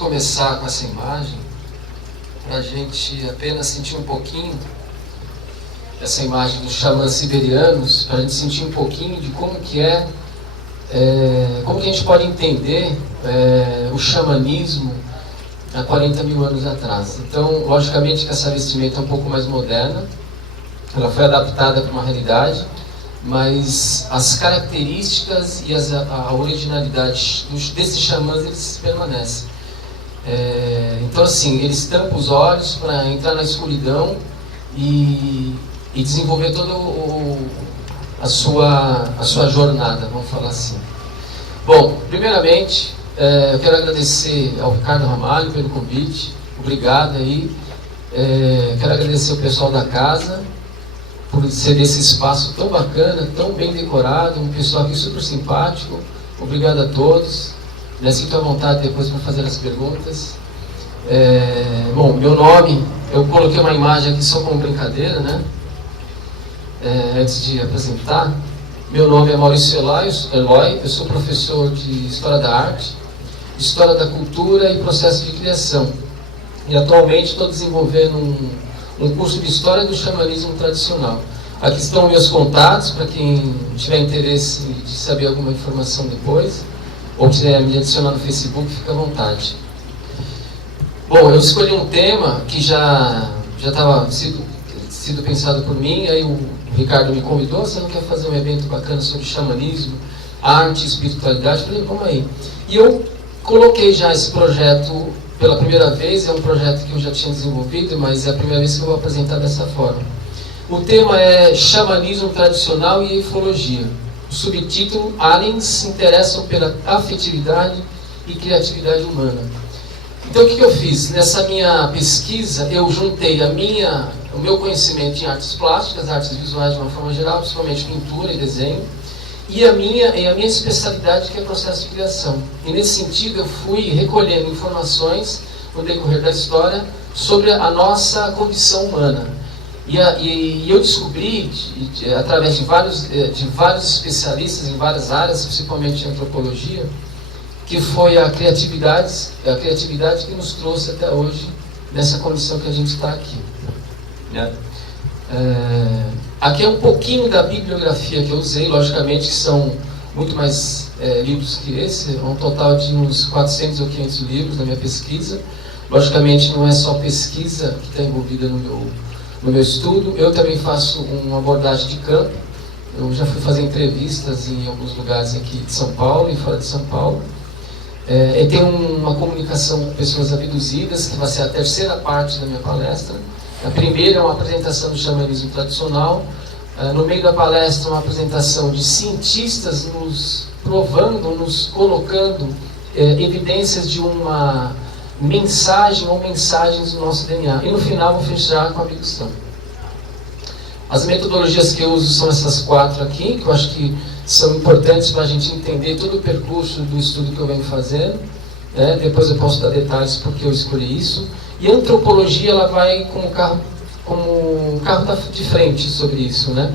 começar com essa imagem, para a gente apenas sentir um pouquinho essa imagem dos xamãs siberianos, para a gente sentir um pouquinho de como que como que a gente pode entender o xamanismo há 40 mil anos atrás. Então, logicamente que essa vestimenta é um pouco mais moderna, ela foi adaptada para uma realidade, mas as características e a originalidade desses xamãs, eles permanecem. Então, assim, eles tampam os olhos para entrar na escuridão e desenvolver toda a sua jornada, vamos falar assim. Bom, primeiramente, eu quero agradecer ao Ricardo Ramalho pelo convite, obrigado aí. Quero agradecer o pessoal da casa por ceder esse espaço tão bacana, tão bem decorado, um pessoal aqui super simpático. Obrigado a todos. Sinto à vontade depois para fazer as perguntas. Bom, meu nome, eu coloquei uma imagem aqui só como brincadeira, né? Antes de apresentar. Meu nome é Maurício Eloy, eu sou professor de História da Arte, História da Cultura e Processo de Criação. E atualmente estou desenvolvendo um curso de História do Xamanismo Tradicional. Aqui estão meus contatos, para quem tiver interesse de saber alguma informação depois, ou quiser me adicionar no Facebook, fica à vontade. Bom, eu escolhi um tema que já estava sido pensado por mim, aí o Ricardo me convidou: você não quer fazer um evento bacana sobre xamanismo, arte e espiritualidade? Eu falei, vamos aí. E eu coloquei já esse projeto pela primeira vez, é um projeto que eu já tinha desenvolvido, mas é a primeira vez que eu vou apresentar dessa forma. O tema é Xamanismo Tradicional e Ufologia. O subtítulo: Aliens se interessam pela afetividade e criatividade humana. Então, o que eu fiz? Nessa minha pesquisa, eu juntei o meu conhecimento em artes plásticas, artes visuais de uma forma geral, principalmente pintura e desenho, e a minha especialidade, que é processo de criação. E nesse sentido, eu fui recolhendo informações no decorrer da história sobre a nossa condição humana. E eu descobri, através de vários especialistas em várias áreas, principalmente em antropologia, que foi a criatividade que nos trouxe até hoje nessa condição que a gente está aqui. Aqui é um pouquinho da bibliografia que eu usei, logicamente que são muito mais livros que esse, um total de uns 400 ou 500 livros na minha pesquisa. Logicamente não é só pesquisa que está envolvida no meu estudo, eu também faço uma abordagem de campo. Eu já fui fazer entrevistas em alguns lugares aqui de São Paulo e fora de São Paulo. Eu tenho uma comunicação com pessoas abduzidas, que vai ser a terceira parte da minha palestra. A primeira é uma apresentação do xamanismo tradicional. No meio da palestra, uma apresentação de cientistas nos provando, nos colocando evidências de uma mensagem ou mensagens do nosso DNA. E no final, vou fechar com a abdução. As metodologias que eu uso são essas 4 aqui, que eu acho que são importantes para a gente entender todo o percurso do estudo que eu venho fazendo. Depois eu posso dar detalhes porque eu escolhi isso. E a antropologia, ela vai como um carro de frente sobre isso, né?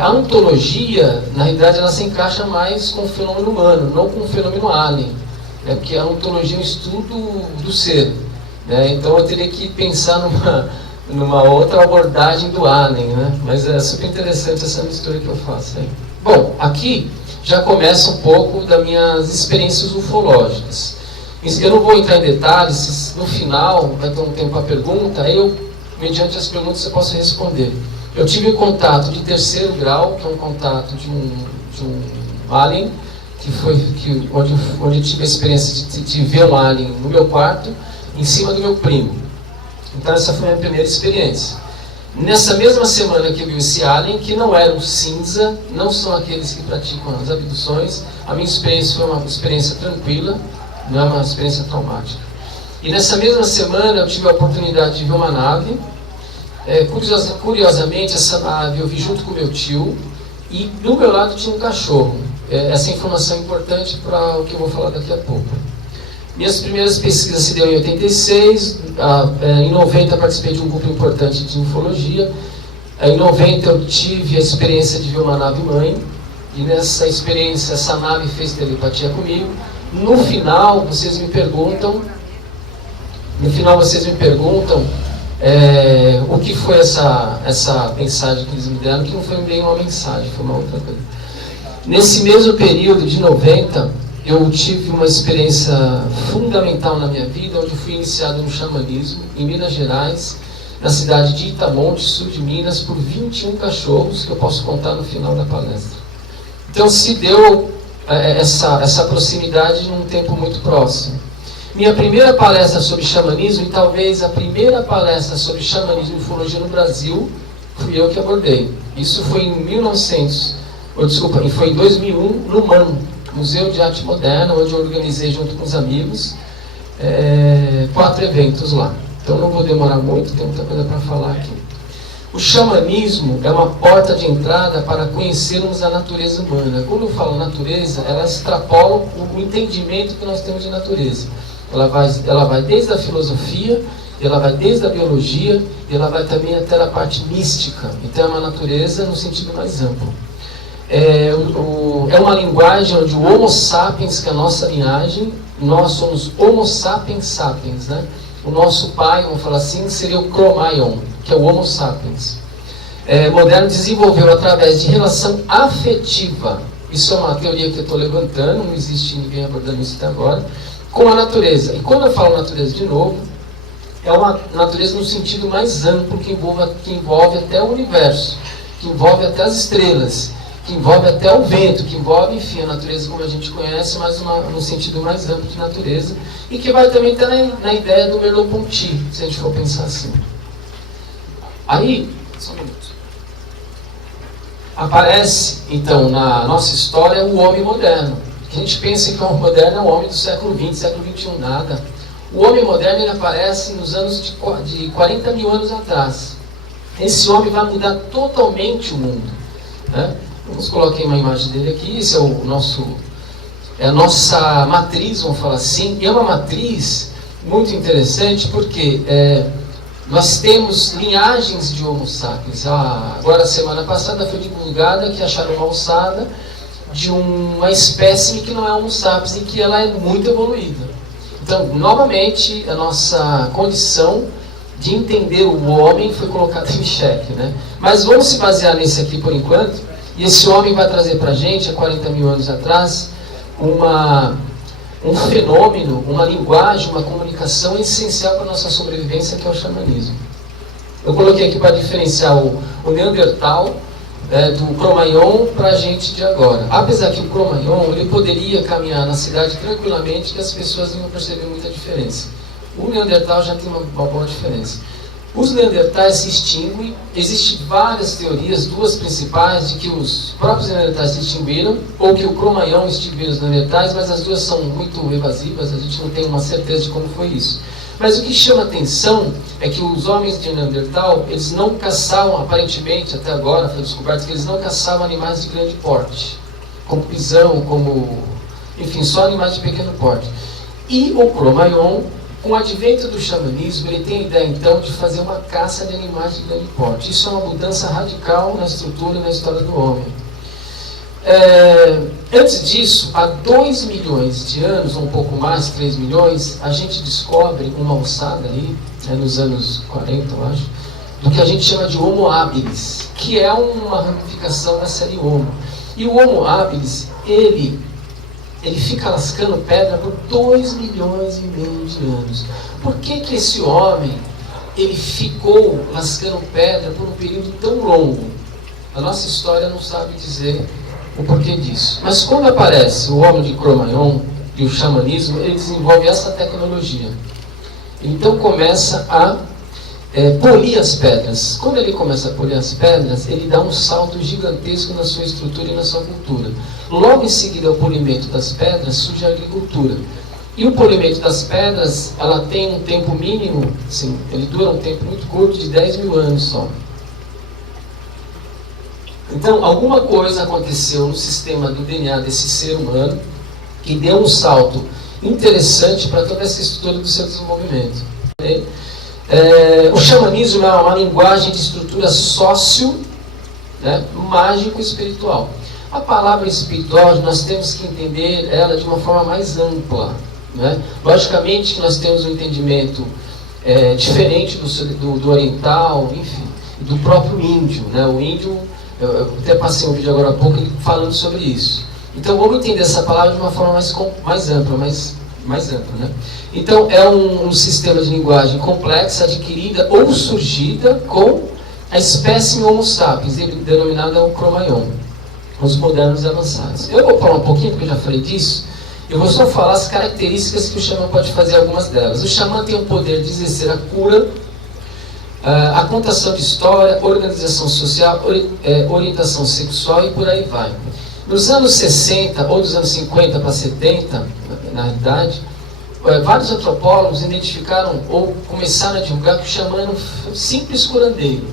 A ontologia, na realidade, ela se encaixa mais com o fenômeno humano, não com o fenômeno alien, porque a ontologia é um estudo do ser, né? Então eu teria que pensar numa outra abordagem do alien, né? Mas é super interessante essa mistura que eu faço aí. Bom, aqui já começa um pouco das minhas experiências ufológicas. Eu não vou entrar em detalhes, no final vai ter um tempo para pergunta, aí eu, mediante as perguntas, eu posso responder. Eu tive um contato de 3º grau, que é um contato de um alien, onde eu tive a experiência de ver um alien no meu quarto, em cima do meu primo. Então essa foi a minha primeira experiência. Nessa mesma semana que eu vi esse alien, que não era o cinza, não são aqueles que praticam as abduções, a minha experiência foi uma experiência tranquila, não é uma experiência traumática. E nessa mesma semana eu tive a oportunidade de ver uma nave. Curiosamente, essa nave eu vi junto com meu tio, e do meu lado tinha um cachorro. Essa informação é importante para o que eu vou falar daqui a pouco. Minhas primeiras pesquisas se deu em 86, em 90 participei de um grupo importante de ufologia. Em 90 eu tive a experiência de ver uma nave-mãe, e nessa experiência essa nave fez telepatia comigo. No final, vocês me perguntam No final vocês me perguntam o que foi essa mensagem que eles me deram, que não foi bem uma mensagem, foi uma outra coisa. Nesse mesmo período de 90, eu tive uma experiência fundamental na minha vida, onde eu fui iniciado no xamanismo, em Minas Gerais, na cidade de Itamonte, sul de Minas, por 21 cachorros, que eu posso contar no final da palestra. Então se deu essa proximidade num tempo muito próximo. Minha primeira palestra sobre xamanismo, e talvez a primeira palestra sobre xamanismo e ufologia no Brasil, fui eu que abordei. Isso foi em 2001, no MAN, Museu de Arte Moderna, onde eu organizei junto com os amigos 4 eventos lá. Então não vou demorar muito, tem muita coisa para falar aqui. O xamanismo é uma porta de entrada para conhecermos a natureza humana. Quando eu falo natureza, ela extrapola o entendimento que nós temos de natureza. Ela vai desde a filosofia, ela vai desde a biologia, e ela vai também até a parte mística. Então é uma natureza no sentido mais amplo. É uma linguagem onde o Homo sapiens, que é a nossa linhagem, nós somos Homo sapiens sapiens, né? O nosso pai, vamos falar assim, seria o Cro-Magnon, que é o Homo sapiens. Moderno desenvolveu através de relação afetiva, isso é uma teoria que eu estou levantando, não existe ninguém abordando isso até agora, com a natureza. E quando eu falo natureza de novo, é uma natureza no sentido mais amplo, que envolve até o universo, que envolve até as estrelas, que envolve até o vento, que envolve, enfim, a natureza como a gente conhece, mas no sentido mais amplo de natureza, e que vai também estar na ideia do Merleau-Ponty, se a gente for pensar assim. Aí, só um minuto. Aparece, então, na nossa história, o homem moderno. A gente pensa que o homem moderno é o homem do século XX, século XXI, nada. O homem moderno, ele aparece nos anos de 40 mil anos atrás. Esse homem vai mudar totalmente o mundo, né? Vamos colocar uma imagem dele aqui. Esse é a nossa matriz, vamos falar assim. E é uma matriz muito interessante porque nós temos linhagens de Homo sapiens. Agora, semana passada, foi divulgada que acharam uma ossada de uma espécime que não é Homo sapiens e que ela é muito evoluída. Então, novamente, a nossa condição de entender o homem foi colocada em xeque, né? Mas vamos se basear nesse aqui por enquanto. E esse homem vai trazer para a gente, há 40 mil anos atrás, um fenômeno, uma linguagem, uma comunicação essencial para a nossa sobrevivência, que é o xamanismo. Eu coloquei aqui para diferenciar o Neandertal do Cro-Magnon para a gente de agora. Apesar que o Cro-Magnon ele poderia caminhar na cidade tranquilamente, que as pessoas não iam perceber muita diferença. O Neandertal já tem uma boa diferença. Os Neandertais se extinguem, existem várias teorias, duas principais, de que os próprios Neandertais se extinguiram, ou que o Cro-Magnon extinguiu os Neandertais, mas as duas são muito evasivas, a gente não tem uma certeza de como foi isso. Mas o que chama atenção é que os homens de Neandertal, eles não caçavam, aparentemente, até agora foi descoberto que eles não caçavam animais de grande porte, como pisão, enfim, só animais de pequeno porte. E o Cro-Magnon, com o advento do xamanismo, ele tem a ideia, então, de fazer uma caça de animais de grande porte. Isso é uma mudança radical na estrutura e na história do homem. Antes disso, há 2 milhões de anos, ou um pouco mais, 3 milhões, a gente descobre uma ossada ali, nos anos 40, eu acho, do que a gente chama de Homo habilis, que é uma ramificação da série Homo. E o Homo habilis, ele fica lascando pedra por 2 milhões e meio de anos. Por que esse homem ele ficou lascando pedra por um período tão longo? A nossa história não sabe dizer o porquê disso. Mas quando aparece o homem de Cro-Magnon e o xamanismo, ele desenvolve essa tecnologia. Então começa a polir as pedras. Quando ele começa a polir as pedras, ele dá um salto gigantesco na sua estrutura e na sua cultura. Logo em seguida ao polimento das pedras, surge a agricultura. E o polimento das pedras, ela tem um tempo mínimo, sim, ele dura um tempo muito curto, de 10 mil anos só. Então, alguma coisa aconteceu no sistema do DNA desse ser humano que deu um salto interessante para toda essa estrutura do seu desenvolvimento. O xamanismo é uma linguagem de estrutura sócio, mágico-espiritual. A palavra espiritual, nós temos que entender ela de uma forma mais ampla. Logicamente que nós temos um entendimento diferente do oriental, enfim, do próprio índio, né? O índio, eu até passei um vídeo agora há pouco falando sobre isso. Então vamos entender essa palavra de uma forma mais ampla, né? Então é um sistema de linguagem complexa, adquirida ou surgida com a espécime Homo sapiens, denominada o Cro-Magnon, os modernos avançados. Eu vou falar um pouquinho, porque eu já falei disso. Eu vou só falar as características que o xamã pode fazer, algumas delas. O xamã tem o poder de exercer a cura, a contação de história, organização social, orientação sexual e por aí vai. Nos anos 60, ou dos anos 50 para 70, na realidade, vários antropólogos identificaram ou começaram a divulgar que o xamã era um simples curandeiro.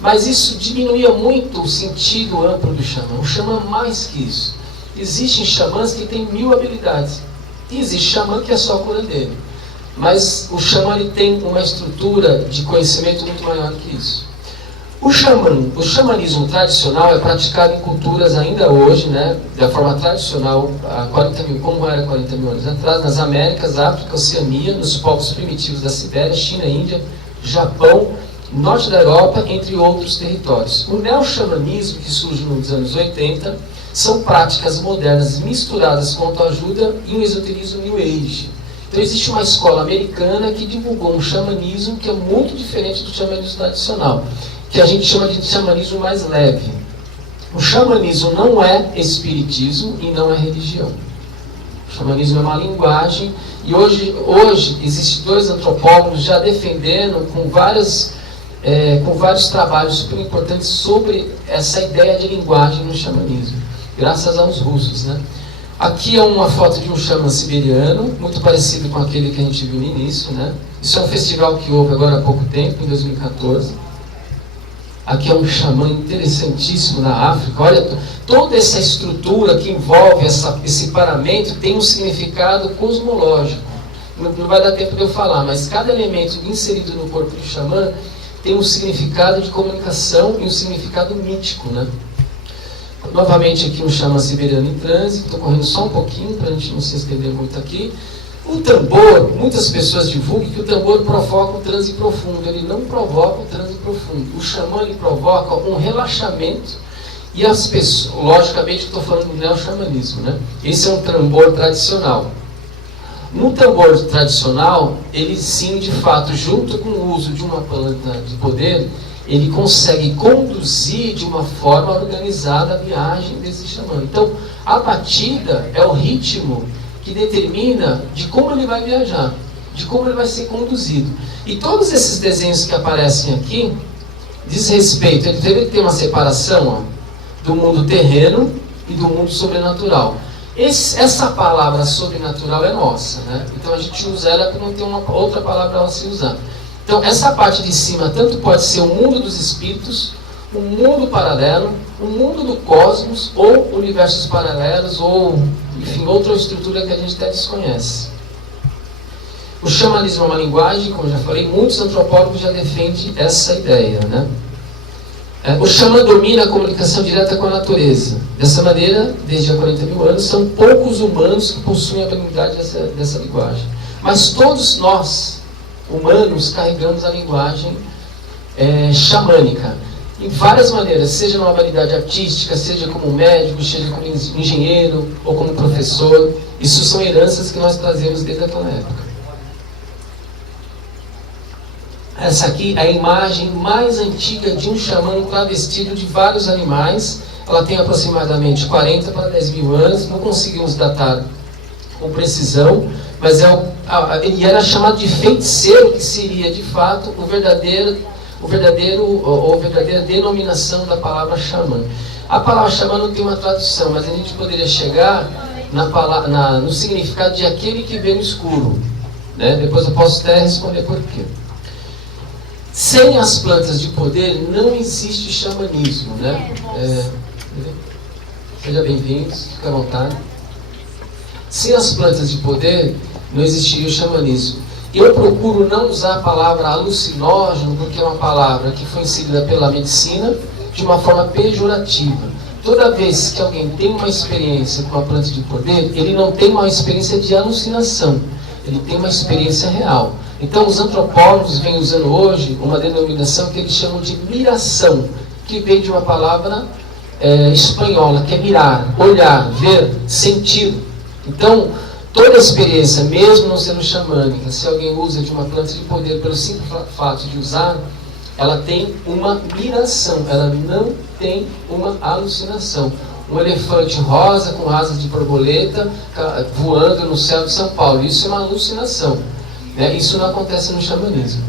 Mas isso diminuía muito o sentido amplo do xamã. O xamã é mais que isso. Existem xamãs que têm 1000 habilidades. E existe xamã que é só curandeiro. Mas o xamã ele tem uma estrutura de conhecimento muito maior que isso. O xamanismo tradicional é praticado em culturas ainda hoje, né, da forma tradicional, há 40 mil, como era 40 mil anos atrás, nas Américas, África, Oceania, nos povos primitivos da Sibéria, China, Índia, Japão, norte da Europa, entre outros territórios. O neo-xamanismo, que surge nos anos 80, são práticas modernas misturadas com autoajuda e um esoterismo New Age. Então existe uma escola americana que divulgou um xamanismo que é muito diferente do xamanismo tradicional, que a gente chama de xamanismo mais leve. O xamanismo não é espiritismo e não é religião. O xamanismo é uma linguagem, e hoje existem 2 antropólogos já defendendo com vários trabalhos super importantes sobre essa ideia de linguagem no xamanismo, graças aos russos, né? Aqui é uma foto de um xamã siberiano, muito parecido com aquele que a gente viu no início, né? Isso é um festival que houve agora há pouco tempo, em 2014. Aqui é um xamã interessantíssimo na África. Olha, toda essa estrutura que envolve esse paramento tem um significado cosmológico. Não vai dar tempo de eu falar, mas cada elemento inserido no corpo do xamã tem um significado de comunicação e um significado mítico, né? Novamente aqui um xamã siberiano em trânsito. Estou correndo só um pouquinho para a gente não se estender muito aqui. O tambor, muitas pessoas divulgam que o tambor provoca um transe profundo. Ele não provoca um transe profundo. O xamã ele provoca um relaxamento. E as pessoas, logicamente estou falando do neo-xamanismo, né? Esse é um tambor tradicional. No tambor tradicional, ele sim, de fato, junto com o uso de uma planta de poder, ele consegue conduzir de uma forma organizada a viagem desse xamã. Então, a batida é o ritmo que determina de como ele vai viajar, de como ele vai ser conduzido. E todos esses desenhos que aparecem aqui diz respeito, ele teve que ter uma separação, ó, do mundo terreno e do mundo sobrenatural. Essa palavra sobrenatural é nossa, né? Então a gente usa ela para não ter uma outra palavra a se usar. Então essa parte de cima tanto pode ser o mundo dos espíritos, um mundo paralelo, um mundo do cosmos, ou universos paralelos, ou, enfim, outra estrutura que a gente até desconhece. O xamanismo é uma linguagem, como eu já falei, muitos antropólogos já defendem essa ideia, né? O xamã domina a comunicação direta com a natureza. Dessa maneira, desde há 40 mil anos, são poucos humanos que possuem a habilidade dessa linguagem. Mas todos nós, humanos, carregamos a linguagem xamânica. Em várias maneiras, seja numa habilidade artística, seja como médico, seja como engenheiro ou como professor. Isso são heranças que nós trazemos desde aquela época. Essa aqui é a imagem mais antiga de um xamã travestido de vários animais. Ela tem aproximadamente 40 para 10 mil anos. Não conseguimos datar com precisão, mas ele era chamado de feiticeiro, que seria de fato a verdadeira denominação da palavra xamã. A palavra xamã não tem uma tradução, mas a gente poderia chegar no significado de aquele que vê no escuro, né? Depois eu posso até responder por quê. Sem as plantas de poder não existe xamanismo, né? Seja bem-vindos, fique à vontade. Sem as plantas de poder não existiria o xamanismo. Eu procuro não usar a palavra alucinógeno, porque é uma palavra que foi inserida pela medicina de uma forma pejorativa. Toda vez que alguém tem uma experiência com a planta de poder, ele não tem uma experiência de alucinação, ele tem uma experiência real. Então os antropólogos vêm usando hoje uma denominação que eles chamam de miração, que vem de uma palavra espanhola, que é mirar, olhar, ver, sentir. Então, toda experiência, mesmo não sendo xamânica, se alguém usa de uma planta de poder pelo simples fato de usar, ela tem uma miração, ela não tem uma alucinação. Um elefante rosa com asas de borboleta voando no céu de São Paulo, isso é uma alucinação. Isso não acontece no xamanismo.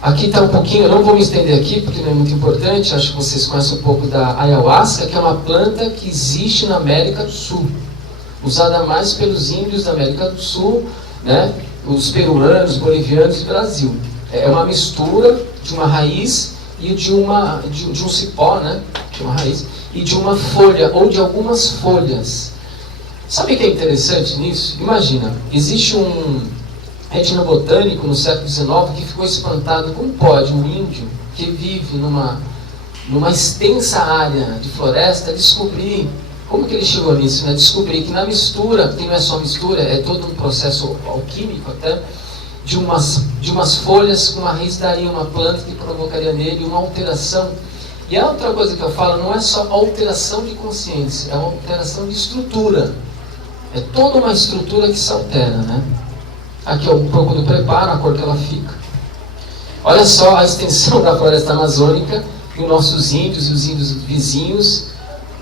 Aqui está um pouquinho, eu não vou me estender aqui porque não é muito importante, acho que vocês conhecem um pouco da ayahuasca, que é uma planta que existe na América do Sul, usada mais pelos índios da América do Sul, né, os peruanos, bolivianos e Brasil. É uma mistura de uma raiz e de um cipó, né, de uma raiz, e de uma folha, ou de algumas folhas. Sabe o que é interessante nisso? Imagina, existe um etnobotânico no século XIX que ficou espantado. Como pode um índio que vive numa extensa área de floresta descobrir, como que ele chegou nisso, né? Descobrir que na mistura, que não é só mistura, é todo um processo alquímico até, de umas folhas com uma raiz daria uma planta que provocaria nele uma alteração. E a outra coisa que eu falo não é só alteração de consciência, é uma alteração de estrutura. É toda uma estrutura que se altera, né? Aqui é um pouco do preparo, a cor que ela fica. Olha só a extensão da floresta amazônica e os nossos índios e os índios vizinhos,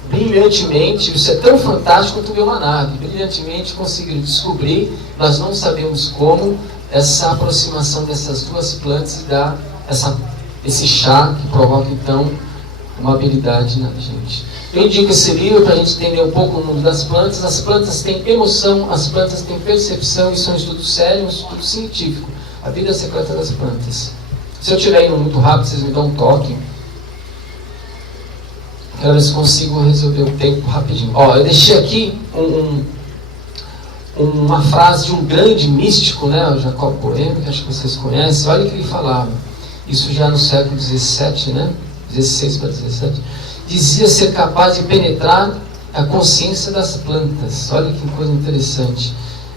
brilhantemente, isso é tão fantástico quanto ver uma nave, brilhantemente conseguiram descobrir, nós não sabemos como, essa aproximação dessas duas plantas e dá esse chá que provoca então uma habilidade na gente. Eu indico esse livro para a gente entender um pouco o mundo das plantas. As plantas têm emoção, as plantas têm percepção, isso é um estudo sério, um estudo científico. A vida secreta das plantas. Se eu estiver indo muito rápido, vocês me dão um toque. Quero ver se consigo resolver o tempo rapidinho. Eu deixei aqui uma frase de um grande místico, né, o Jacob Boehme, que acho que vocês conhecem. Olha o que ele falava. Isso já no século XVII, né? 16 para 17. Dizia ser capaz de penetrar a consciência das plantas. Olha que coisa interessante.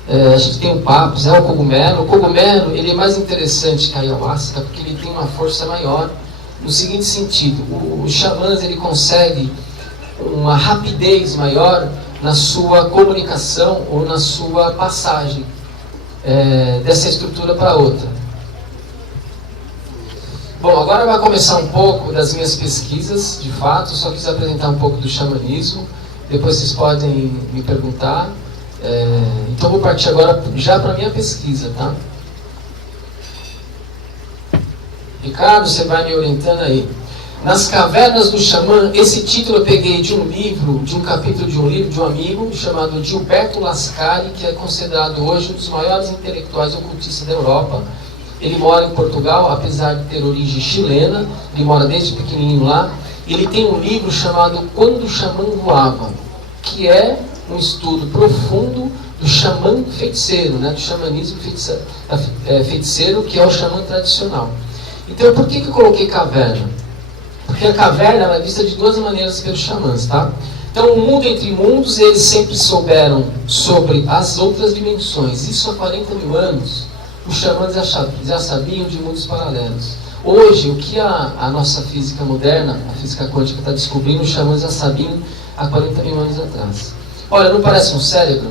A gente tem o papus, o cogumelo. O cogumelo ele é mais interessante que a ayahuasca porque ele tem uma força maior. No seguinte sentido, o xamã ele consegue uma rapidez maior na sua comunicação ou na sua passagem dessa estrutura para outra. Bom, agora vai começar um pouco das minhas pesquisas, de fato, só quis apresentar um pouco do xamanismo, depois vocês podem me perguntar. Então vou partir agora já para a minha pesquisa, tá? Ricardo, você vai me orientando aí. Nas Cavernas do Xamã, esse título eu peguei de um livro, de um capítulo de um livro de um amigo chamado Gilberto Lascari, que é considerado hoje um dos maiores intelectuais ocultistas da Europa. Ele mora em Portugal, apesar de ter origem chilena, ele mora desde pequenininho lá. Ele tem um livro chamado Quando o Xamã Voava, que é um estudo profundo do xamã feiticeiro, né, do xamanismo feiticeiro, que é o xamã tradicional. Então, por que eu coloquei caverna? Porque a caverna ela é vista de duas maneiras pelos xamãs, tá? Então, o mundo entre mundos, eles sempre souberam sobre as outras dimensões. Isso há 40 mil anos. Os xamãs já sabiam de mundos paralelos. Hoje, o que a nossa física moderna, a física quântica, está descobrindo, os xamãs já sabiam há 40 mil anos atrás. Olha, não parece um cérebro?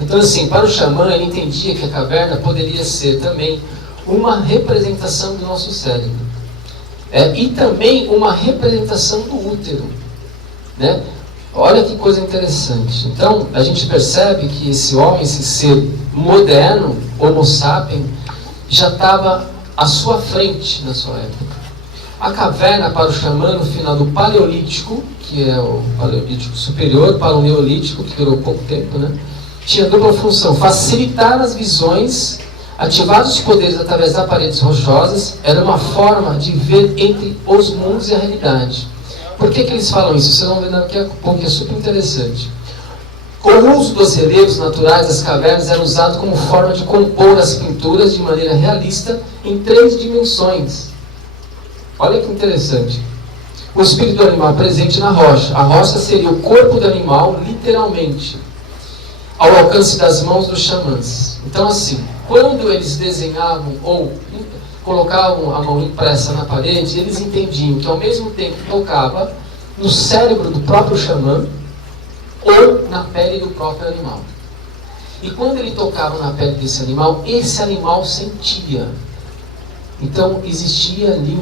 Então, assim, para o xamã, ele entendia que a caverna poderia ser também uma representação do nosso cérebro. E também uma representação do útero. Né? Olha que coisa interessante. Então, a gente percebe que esse homem, esse ser moderno, Homo sapiens, já estava à sua frente na sua época. A caverna para o xamã no final do Paleolítico, que é o Paleolítico superior, para o Neolítico, que durou pouco tempo, né? Tinha dupla função: facilitar as visões, ativar os poderes através das paredes rochosas. Era uma forma de ver entre os mundos e a realidade. Por que eles falam isso? Vocês vão ver daqui a pouco, que é super interessante. O uso dos relevos naturais das cavernas era usado como forma de compor as pinturas de maneira realista em 3 dimensões. Olha que interessante. O espírito do animal presente na rocha. A rocha seria o corpo do animal, literalmente, ao alcance das mãos dos xamãs. Então, assim, quando eles desenhavam ou colocavam a mão impressa na parede, eles entendiam que ao mesmo tempo tocava no cérebro do próprio xamã ou na pele do próprio animal. E quando ele tocava na pele desse animal, esse animal sentia. Então existia ali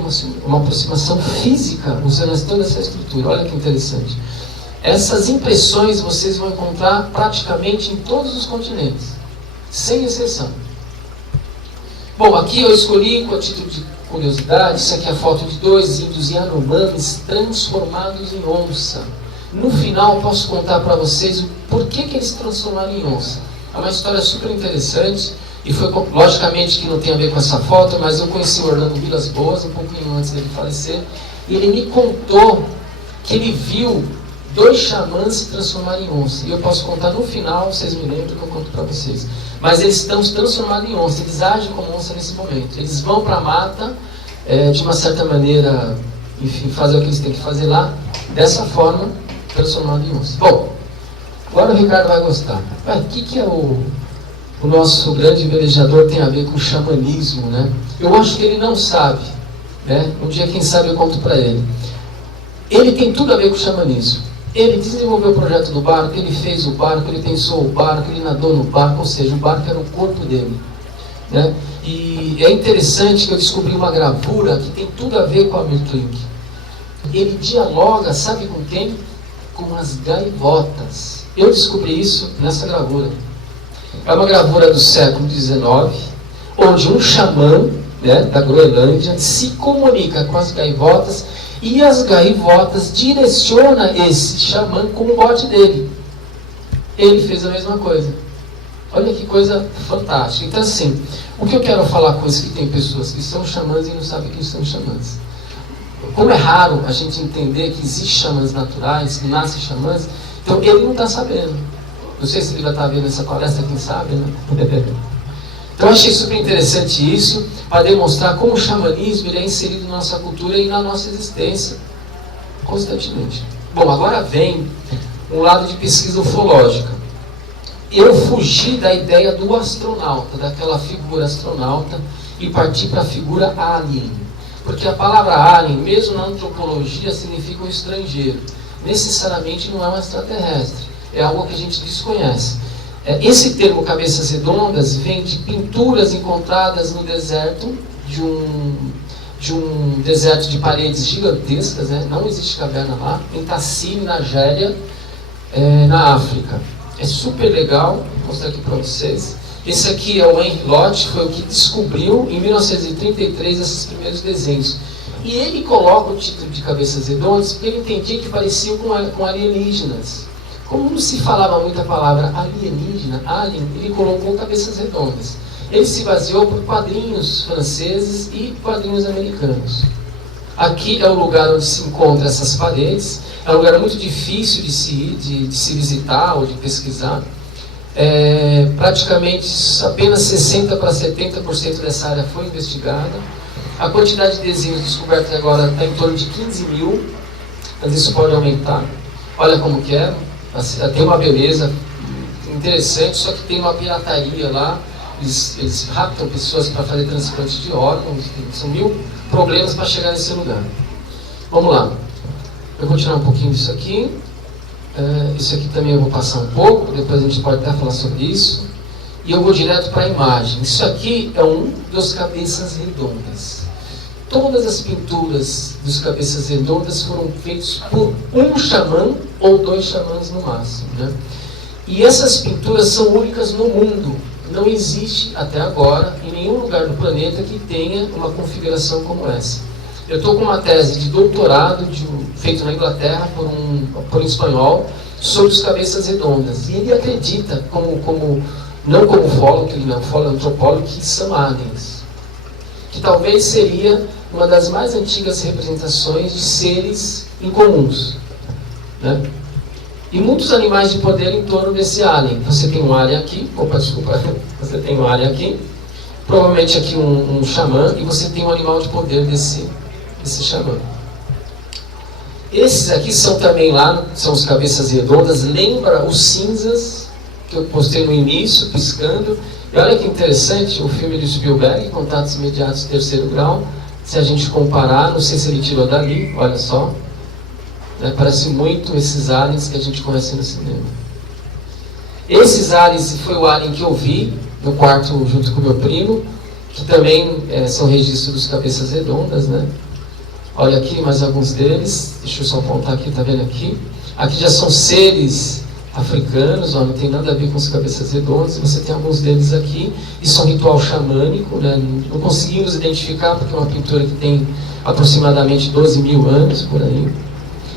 uma aproximação física usando toda essa estrutura. Olha que interessante. Essas impressões vocês vão encontrar praticamente em todos os continentes, sem exceção. Bom, aqui eu escolhi com a título de curiosidade, isso aqui é a foto de 2 índios Yanomamis transformados em onça. No final eu posso contar para vocês o porquê que eles se transformaram em onça. É uma história super interessante e foi, logicamente, que não tem a ver com essa foto, mas eu conheci o Orlando Vilas Boas um pouquinho antes dele falecer e ele me contou que ele viu 2 xamãs se transformarem em onça. E eu posso contar no final, vocês me lembram que eu conto para vocês. Mas eles estão se transformando em onça, eles agem como onça nesse momento. Eles vão para a mata, de uma certa maneira, enfim, fazer o que eles têm que fazer lá, dessa forma, transformado em onça. Bom, agora o Ricardo vai gostar. O que é o nosso grande velejador tem a ver com o xamanismo, né? Eu acho que ele não sabe, né? Um dia, quem sabe, eu conto para ele. Ele tem tudo a ver com o xamanismo. Ele desenvolveu o projeto do barco, ele fez o barco, ele pensou o barco, ele nadou no barco, ou seja, o barco era o corpo dele, né? E é interessante que eu descobri uma gravura que tem tudo a ver com a Mirklink. Ele dialoga, sabe com quem? Com as gaivotas. Eu descobri isso nessa gravura. É uma gravura do século XIX, onde um xamã, né, da Groenlândia se comunica com as gaivotas e as gaivotas direcionam esse xamã com o bote dele. Ele fez a mesma coisa. Olha que coisa fantástica. Então, assim, o que eu quero falar com isso, que tem pessoas que são xamãs e não sabem que são xamãs. Como é raro a gente entender que existem xamãs naturais, que nascem xamãs, então ele não está sabendo. Não sei se ele vai estar vendo essa palestra, quem sabe, né? Então eu achei super interessante isso, para demonstrar como o xamanismo ele é inserido na nossa cultura e na nossa existência, constantemente. Bom, agora vem um lado de pesquisa ufológica. Eu fugi da ideia do astronauta, daquela figura astronauta, e parti para a figura alien. Porque a palavra alien, mesmo na antropologia, significa um estrangeiro. Necessariamente não é um extraterrestre, é algo que a gente desconhece. Esse termo cabeças redondas vem de pinturas encontradas no deserto, de um deserto de paredes gigantescas, né? Não existe caverna lá, em Tassili, na Argélia, na África. É super legal, vou mostrar aqui para vocês. Esse aqui é o Henry Lott, foi o que descobriu em 1933 esses primeiros desenhos. E ele coloca o título de cabeças redondas porque ele entendia que pareciam com alienígenas. Como não se falava muito a palavra alienígena, alien, ele colocou cabeças redondas. Ele se baseou por quadrinhos franceses e quadrinhos americanos. Aqui é o lugar onde se encontram essas paredes. É um lugar muito difícil de se visitar ou de pesquisar. Praticamente apenas 60% para 70% dessa área foi investigada. A quantidade de desenhos descobertos agora está em torno de 15 mil, mas isso pode aumentar. Olha como que é. Tem uma beleza interessante, só que tem uma pirataria lá. Eles raptam pessoas para fazer transplante de órgãos. São 1000 problemas para chegar nesse lugar. Vamos lá. Eu vou tirar um pouquinho disso aqui. Isso aqui também eu vou passar um pouco, depois a gente pode até falar sobre isso. E eu vou direto para a imagem. Isso aqui é um dos cabeças redondas. Todas as pinturas dos cabeças redondas foram feitas por um xamã ou 2 xamãs no máximo, né? E essas pinturas são únicas no mundo. Não existe, até agora, em nenhum lugar do planeta que tenha uma configuração como essa. Eu estou com uma tese de doutorado feita na Inglaterra por um espanhol sobre os cabeças redondas. E ele acredita, não como ufólogo, que ele não é ufólogo, é antropólogo, que são aliens. Que talvez seria uma das mais antigas representações de seres incomuns, né? E muitos animais de poder em torno desse alien. Você tem um alien aqui, você tem um alien aqui, provavelmente aqui um xamã, e você tem um animal de poder desse xamã. Esses aqui são também lá, são os cabeças redondas, lembra os cinzas que eu postei no início, piscando, E olha que interessante, o filme de Spielberg, Contatos Imediatos Terceiro Grau, se a gente comparar, não sei se ele tirou dali, olha só, né, parece muito esses aliens que a gente conhece no cinema. Esses aliens foi o alien que eu vi no quarto junto com meu primo, que também são registros dos cabeças redondas, né? Olha aqui mais alguns deles, deixa eu só apontar aqui, tá vendo aqui? Aqui já são seres africanos, ó, não tem nada a ver com os cabeças redondas, você tem alguns deles aqui, isso é um ritual xamânico, né? Não conseguimos identificar porque é uma pintura que tem aproximadamente 12 mil anos, por aí.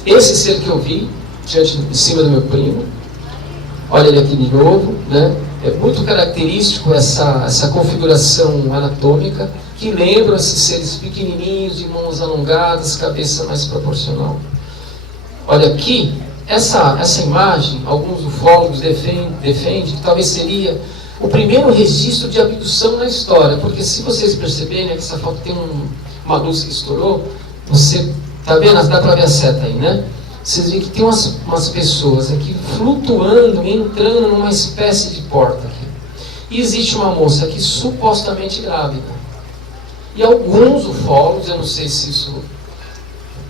Esse ser que eu vi, em cima do meu primo, olha ele aqui de novo, né? É muito característico essa configuração anatômica, que lembra esses seres pequenininhos, de mãos alongadas, cabeça mais proporcional. Olha aqui, essa imagem, alguns ufólogos defendem que talvez seria o primeiro registro de abdução na história, porque se vocês perceberem, aqui essa foto tem uma luz que estourou, você está vendo? Dá para ver a seta aí, né? Vocês veem que tem umas pessoas aqui flutuando, entrando numa espécie de porta aqui. E existe uma moça aqui supostamente grávida. E alguns ufólogos, eu não sei se isso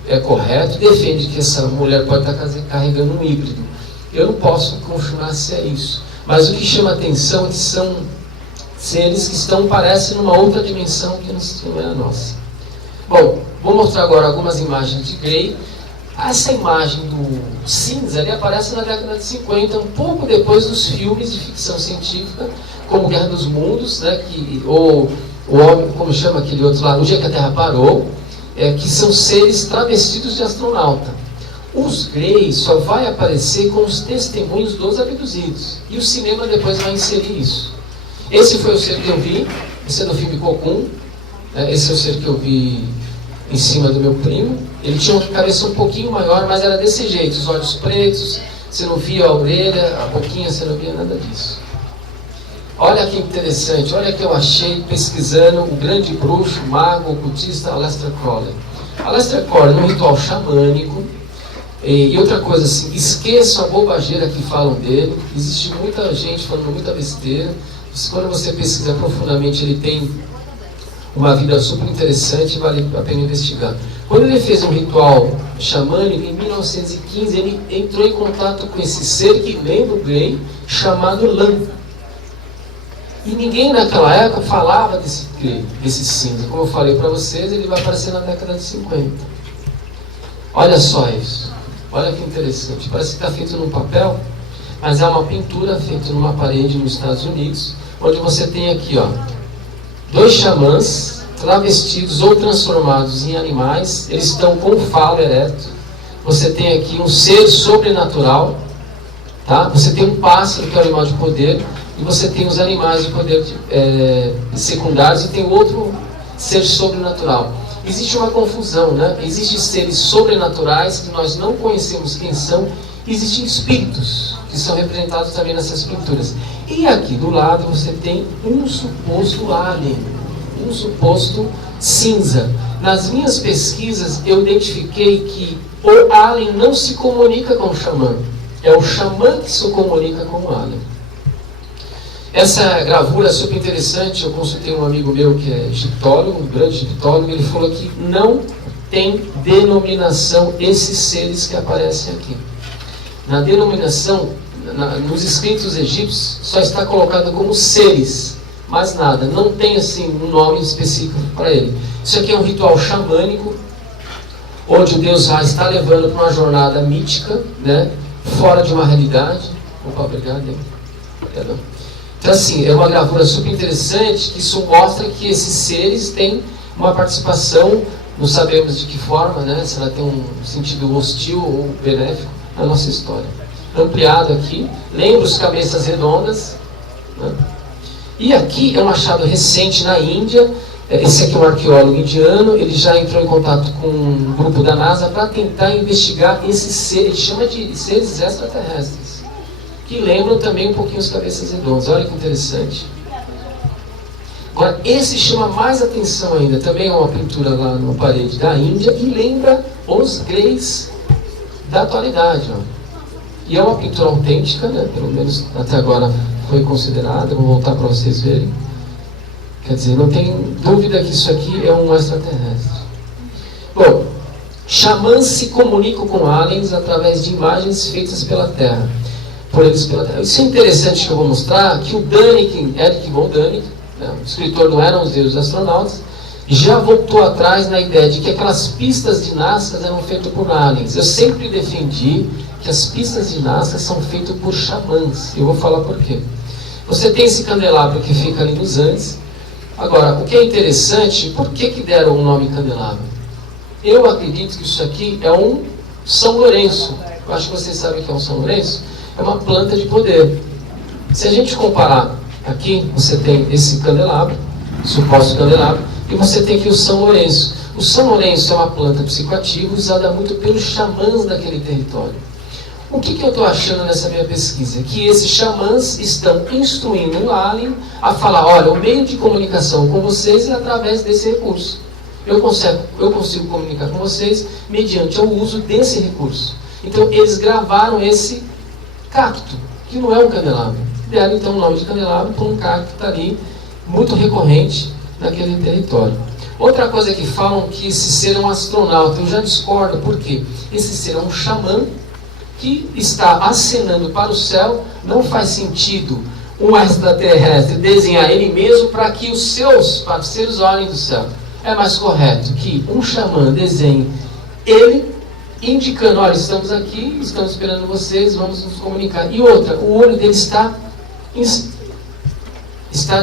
é correto, defendem que essa mulher pode estar carregando um híbrido. Eu não posso confirmar se é isso. Mas o que chama atenção é que são seres que parecem numa outra dimensão que não é a nossa. Bom, vou mostrar agora algumas imagens de Gray. Essa imagem do cinza ele aparece na década de 50, um pouco depois dos filmes de ficção científica, como Guerra dos Mundos, né, ou o homem, como chama aquele outro lá, O Dia que a Terra Parou, que são seres travestidos de astronauta. Os Greys só vai aparecer com os testemunhos dos abduzidos, e o cinema depois vai inserir isso. Esse foi o ser que eu vi, esse é do filme Cocoon, esse é o ser que eu vi em cima do meu primo. Ele tinha uma cabeça um pouquinho maior, mas era desse jeito, os olhos pretos, você não via a orelha, a boquinha, você não via nada disso. Olha que interessante, olha que eu achei pesquisando o grande bruxo, mago, ocultista Aleister Crowley. Aleister Crowley, num ritual xamânico, e outra coisa assim, esqueçam a bobageira que falam dele, existe muita gente falando muita besteira, quando você pesquisa profundamente, ele tem uma vida super interessante, vale a pena investigar. Quando ele fez um ritual xamânico, em 1915, ele entrou em contato com esse ser que lembra o Gray, chamado Lan. E ninguém naquela época falava desse Gray, desse cinza. Como eu falei para vocês, ele vai aparecer na década de 50. Olha só isso. Olha que interessante. Parece que está feito num papel, mas é uma pintura feita numa parede nos Estados Unidos, onde você tem aqui, ó, 2 xamãs travestidos ou transformados em animais. Eles estão com o falo ereto. Você tem aqui um ser sobrenatural, tá? Você tem um pássaro, que é o animal de poder, e você tem os animais de poder secundários, e tem outro ser sobrenatural. Existe uma confusão, né? Existem seres sobrenaturais que nós não conhecemos quem são, e existem espíritos que são representados também nessas pinturas. E aqui do lado você tem um suposto alien, um suposto cinza. Nas minhas pesquisas eu identifiquei que o alien não se comunica com o xamã, é o xamã que se comunica com o alien. Essa gravura é super interessante. Eu consultei um amigo meu que é egiptólogo, um grande egiptólogo, ele falou que não tem denominação esses seres que aparecem aqui. Na denominação, nos escritos egípcios, só está colocado como seres, mais nada, não tem assim um nome específico para ele. Isso aqui é um ritual xamânico, onde o Deus Ra está levando para uma jornada mítica, né, fora de uma realidade. Opa, obrigado. Perdão. Então assim, é uma gravura super interessante, que isso mostra que esses seres têm uma participação, não sabemos de que forma, né, se ela tem um sentido hostil ou benéfico na nossa história. Ampliado aqui, lembra os cabeças redondas, né? E aqui é um achado recente na Índia. Esse aqui é um arqueólogo indiano, ele já entrou em contato com um grupo da NASA para tentar investigar esses seres, ele chama de seres extraterrestres, que lembram também um pouquinho os cabeças redondas. Olha que interessante. Agora, esse chama mais atenção ainda, também é uma pintura lá na parede da Índia, e lembra os Greys da atualidade, ó. E é uma pintura autêntica, né? Pelo menos até agora foi considerada, vou voltar para vocês verem. Quer dizer, não tem dúvida que isso aqui é um extraterrestre. Bom, xamãs se comunicam com aliens através de imagens feitas pela Terra. Por eles pela Terra. Isso é interessante que eu vou mostrar, que o Däniken, Erich von Däniken, né, o escritor Não Eram os Deuses Astronautas, já voltou atrás na ideia de que aquelas pistas de Nazca eram feitas por aliens. Eu sempre defendi que as pistas de Nazca são feitas por xamãs. Eu vou falar por quê. Você tem esse candelabro que fica ali nos Andes. Agora, o que é interessante, por que deram o nome candelabro? Eu acredito que isso aqui é um São Lourenço. Eu acho que vocês sabem o que é um São Lourenço. É uma planta de poder. Se a gente comparar, aqui você tem esse candelabro, suposto candelabro, e você tem aqui o São Lourenço. O São Lourenço é uma planta psicoativa usada muito pelos xamãs daquele território. O que eu estou achando nessa minha pesquisa? Que esses xamãs estão instruindo um alien a falar, olha, o meio de comunicação com vocês é através desse recurso. Eu consigo comunicar com vocês mediante o uso desse recurso. Então eles gravaram esse cacto, que não é um candelabro. Deram então o nome de candelabro por um cacto que está ali, muito recorrente naquele território. Outra coisa que falam que esse ser é um astronauta, eu já discordo, por quê? Esse ser é um xamã que está acenando para o céu. Não faz sentido um extraterrestre desenhar ele mesmo para que os seus parceiros olhem do céu. É mais correto que um xamã desenhe ele, indicando, olha, estamos aqui, estamos esperando vocês, vamos nos comunicar. E outra, o olho dele está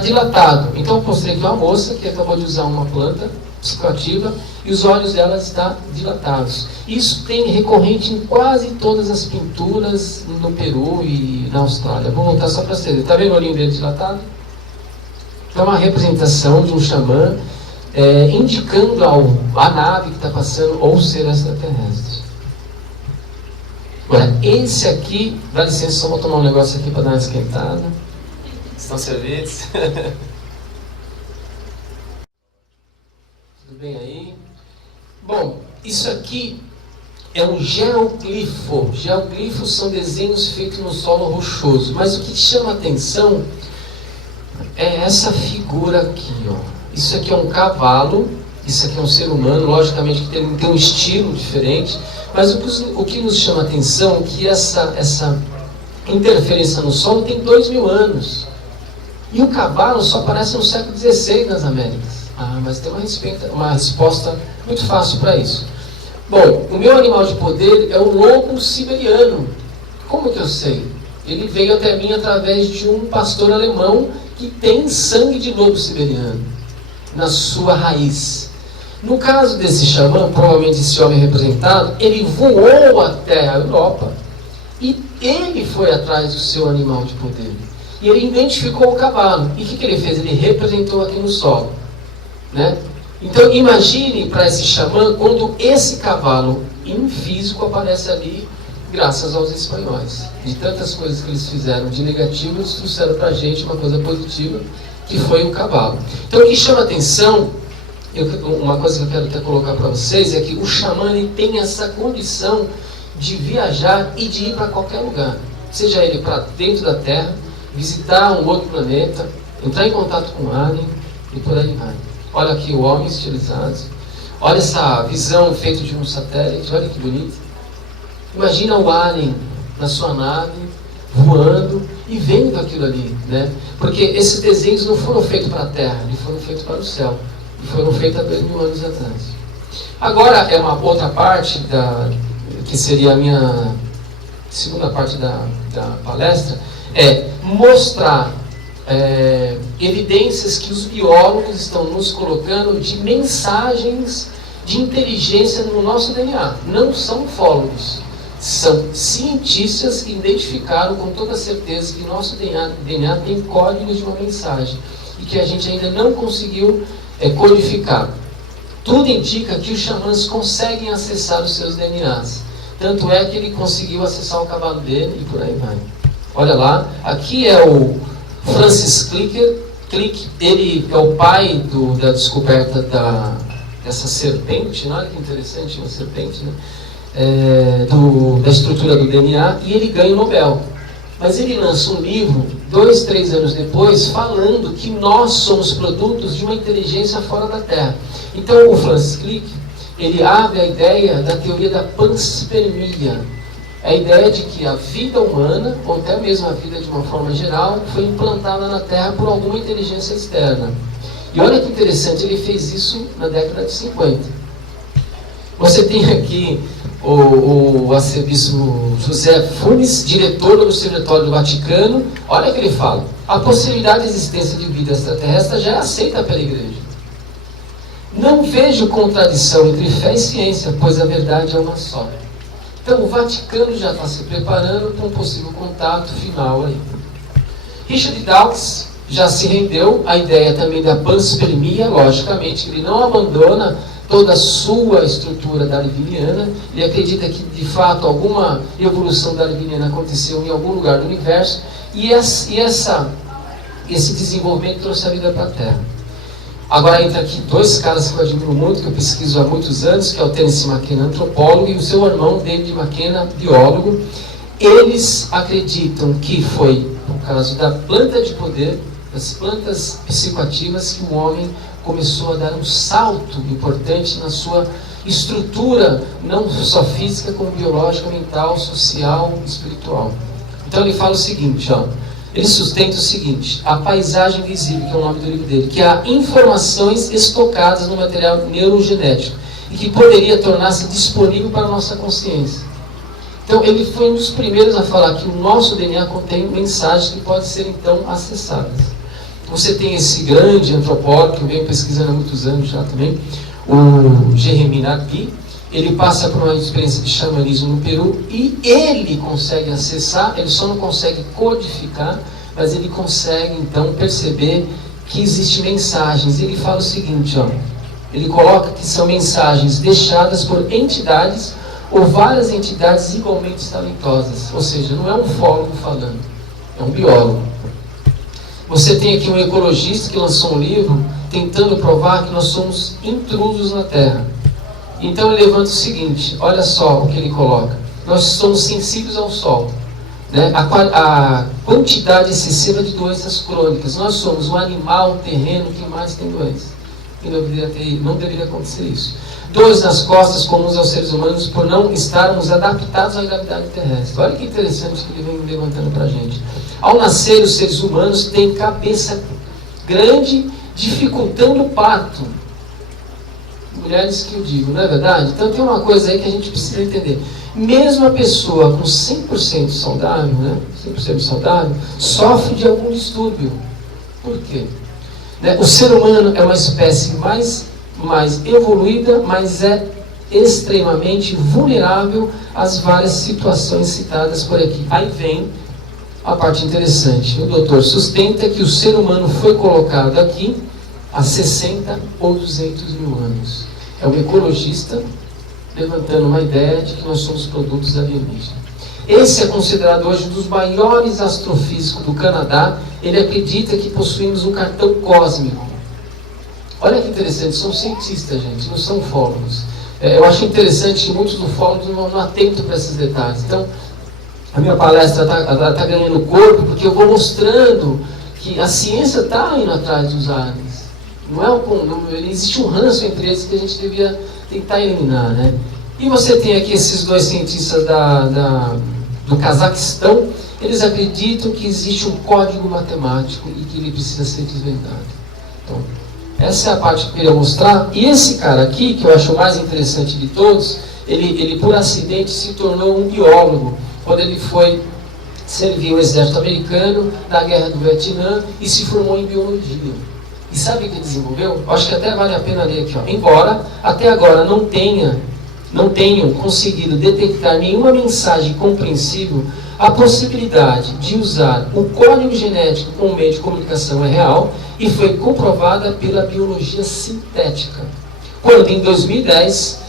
dilatado. Então eu mostrei aqui uma moça que acabou de usar uma planta psicoativa e os olhos dela estão dilatados. Isso tem recorrente em quase todas as pinturas no Peru e na Austrália. Vou voltar só para vocês. Está vendo o olhinho dele dilatado? Então é uma representação de um xamã indicando a nave que está passando ou ser extraterrestre. Agora, esse aqui, dá licença, só vou tomar um negócio aqui para dar uma esquentada. Estão servidos? Tudo bem aí? Bom, isso aqui é um geoglifo. Geoglifos são desenhos feitos no solo rochoso. Mas o que chama a atenção é essa figura aqui, ó. Isso aqui é um cavalo, isso aqui é um ser humano, logicamente que tem um estilo diferente, mas o que nos chama a atenção é que essa interferência no solo tem 2000 anos. E o cavalo só aparece no século XVI nas Américas. Mas tem uma resposta muito fácil para isso. Bom, o meu animal de poder é o lobo siberiano. Como que eu sei? Ele veio até mim através de um pastor alemão que tem sangue de lobo siberiano na sua raiz. No caso desse xamã, provavelmente esse homem representado, ele voou até a Europa e ele foi atrás do seu animal de poder. E ele identificou o cavalo. E o que ele fez? Ele representou aqui no solo. Né? Então imagine para esse xamã quando esse cavalo em físico aparece ali, graças aos espanhóis. De tantas coisas que eles fizeram de negativo, eles trouxeram para a gente uma coisa positiva, que foi o cavalo. Então o que chama atenção, uma coisa que eu quero até colocar para vocês, é que o xamã ele tem essa condição de viajar e de ir para qualquer lugar. Seja ele para dentro da Terra, visitar um outro planeta, entrar em contato com o alien e por aí vai. Olha aqui o homem estilizado. Olha essa visão feita de um satélite, olha que bonito. Imagina o alien na sua nave, voando e vendo aquilo ali, né? Porque esses desenhos não foram feitos para a Terra, eles foram feitos para o céu. E foram feitos há 2000 anos atrás. Agora é uma outra parte, que seria a minha segunda parte da palestra, é mostrar evidências que os biólogos estão nos colocando de mensagens de inteligência no nosso DNA. Não são ufólogos, são cientistas que identificaram com toda certeza que nosso DNA tem códigos de uma mensagem e que a gente ainda não conseguiu codificar. Tudo indica que os xamãs conseguem acessar os seus DNAs. Tanto é que ele conseguiu acessar o cavalo dele e por aí vai. Olha lá, aqui é o Francis Crick, ele é o pai da descoberta dessa serpente, né? Olha que interessante, uma serpente, né? Da estrutura do DNA, e ele ganha o Nobel. Mas ele lança um livro, 2, 3 anos depois, falando que nós somos produtos de uma inteligência fora da Terra. Então o Francis Crick, ele abre a ideia da teoria da panspermia. A ideia de que a vida humana, ou até mesmo a vida de uma forma geral, foi implantada na Terra por alguma inteligência externa. E olha que interessante, ele fez isso na década de 50. Você tem aqui o arcebispo José Funes, diretor do Observatório do Vaticano. Olha o que ele fala: a possibilidade de existência de vida extraterrestre já é aceita pela Igreja. Não vejo contradição entre fé e ciência, pois a verdade é uma só. Então o Vaticano já está se preparando para um possível contato final aí. Richard Dawkins já se rendeu à ideia também da panspermia. Logicamente ele não abandona toda a sua estrutura darwiniana. Ele acredita que de fato alguma evolução darwiniana aconteceu em algum lugar do universo, e esse desenvolvimento trouxe a vida para a Terra. Agora entra aqui dois caras que eu admiro muito, que eu pesquiso há muitos anos, que é o Terence McKenna, antropólogo, e o seu irmão David McKenna, biólogo. Eles acreditam que foi por causa da planta de poder, das plantas psicoativas, que o homem começou a dar um salto importante na sua estrutura, não só física, como biológica, mental, social, espiritual. Então ele fala o seguinte, ele sustenta o seguinte: a paisagem visível, que é o nome do livro dele, que há informações estocadas no material neurogenético e que poderia tornar-se disponível para a nossa consciência. Então ele foi um dos primeiros a falar que o nosso DNA contém mensagens que podem ser então acessadas. Você tem esse grande antropólogo que eu venho pesquisando há muitos anos já também, o Jeremy Nagui. Ele passa por uma experiência de xamanismo no Peru e ele consegue acessar, ele só não consegue codificar, mas ele consegue então perceber que existem mensagens. Ele fala o seguinte, ele coloca que são mensagens deixadas por entidades ou várias entidades igualmente talentosas. Ou seja, não é um ufólogo falando, é um biólogo. Você tem aqui um ecologista que lançou um livro tentando provar que nós somos intrusos na Terra. Então ele levanta o seguinte, olha só o que ele coloca: nós somos sensíveis ao sol, né? A quantidade excessiva de doenças crônicas. Nós somos um animal terreno que mais tem doenças. E não deveria acontecer isso. Dores nas costas comuns aos seres humanos por não estarmos adaptados à gravidade terrestre. Olha que interessante que ele vem levantando para a gente. Ao nascer, os seres humanos têm cabeça grande, dificultando o parto. Mulheres que eu digo, não é verdade? Então tem uma coisa aí que a gente precisa entender. Mesmo a pessoa com 100% saudável, 100% saudável, sofre de algum distúrbio. Por quê? O ser humano é uma espécie mais evoluída, mas é extremamente vulnerável às várias situações citadas por aqui. Aí vem a parte interessante. O doutor sustenta que o ser humano foi colocado aqui há 60 ou 200 mil anos. É um ecologista levantando uma ideia de que nós somos produtos alienígenas. Esse é considerado hoje um dos maiores astrofísicos do Canadá. Ele acredita que possuímos um cartão cósmico. Olha que interessante, são cientistas, gente, não são ufólogos. Eu acho interessante que muitos ufólogos não atentam para esses detalhes. Então, a minha palestra está ganhando corpo porque eu vou mostrando que a ciência está indo atrás dos aliens. Existe um ranço entre eles que a gente devia tentar eliminar, né? E você tem aqui esses dois cientistas do Cazaquistão. Eles acreditam que existe um código matemático e que ele precisa ser desvendado. Então, essa é a parte que eu queria mostrar. E esse cara aqui, que eu acho o mais interessante de todos, ele por acidente se tornou um biólogo quando ele foi servir o exército americano na guerra do Vietnã e se formou em biologia. E sabe o que desenvolveu? Eu acho que até vale a pena ler aqui. Embora até agora não tenham conseguido detectar nenhuma mensagem compreensível, a possibilidade de usar o código genético como meio de comunicação é real e foi comprovada pela biologia sintética. Quando, em 2010,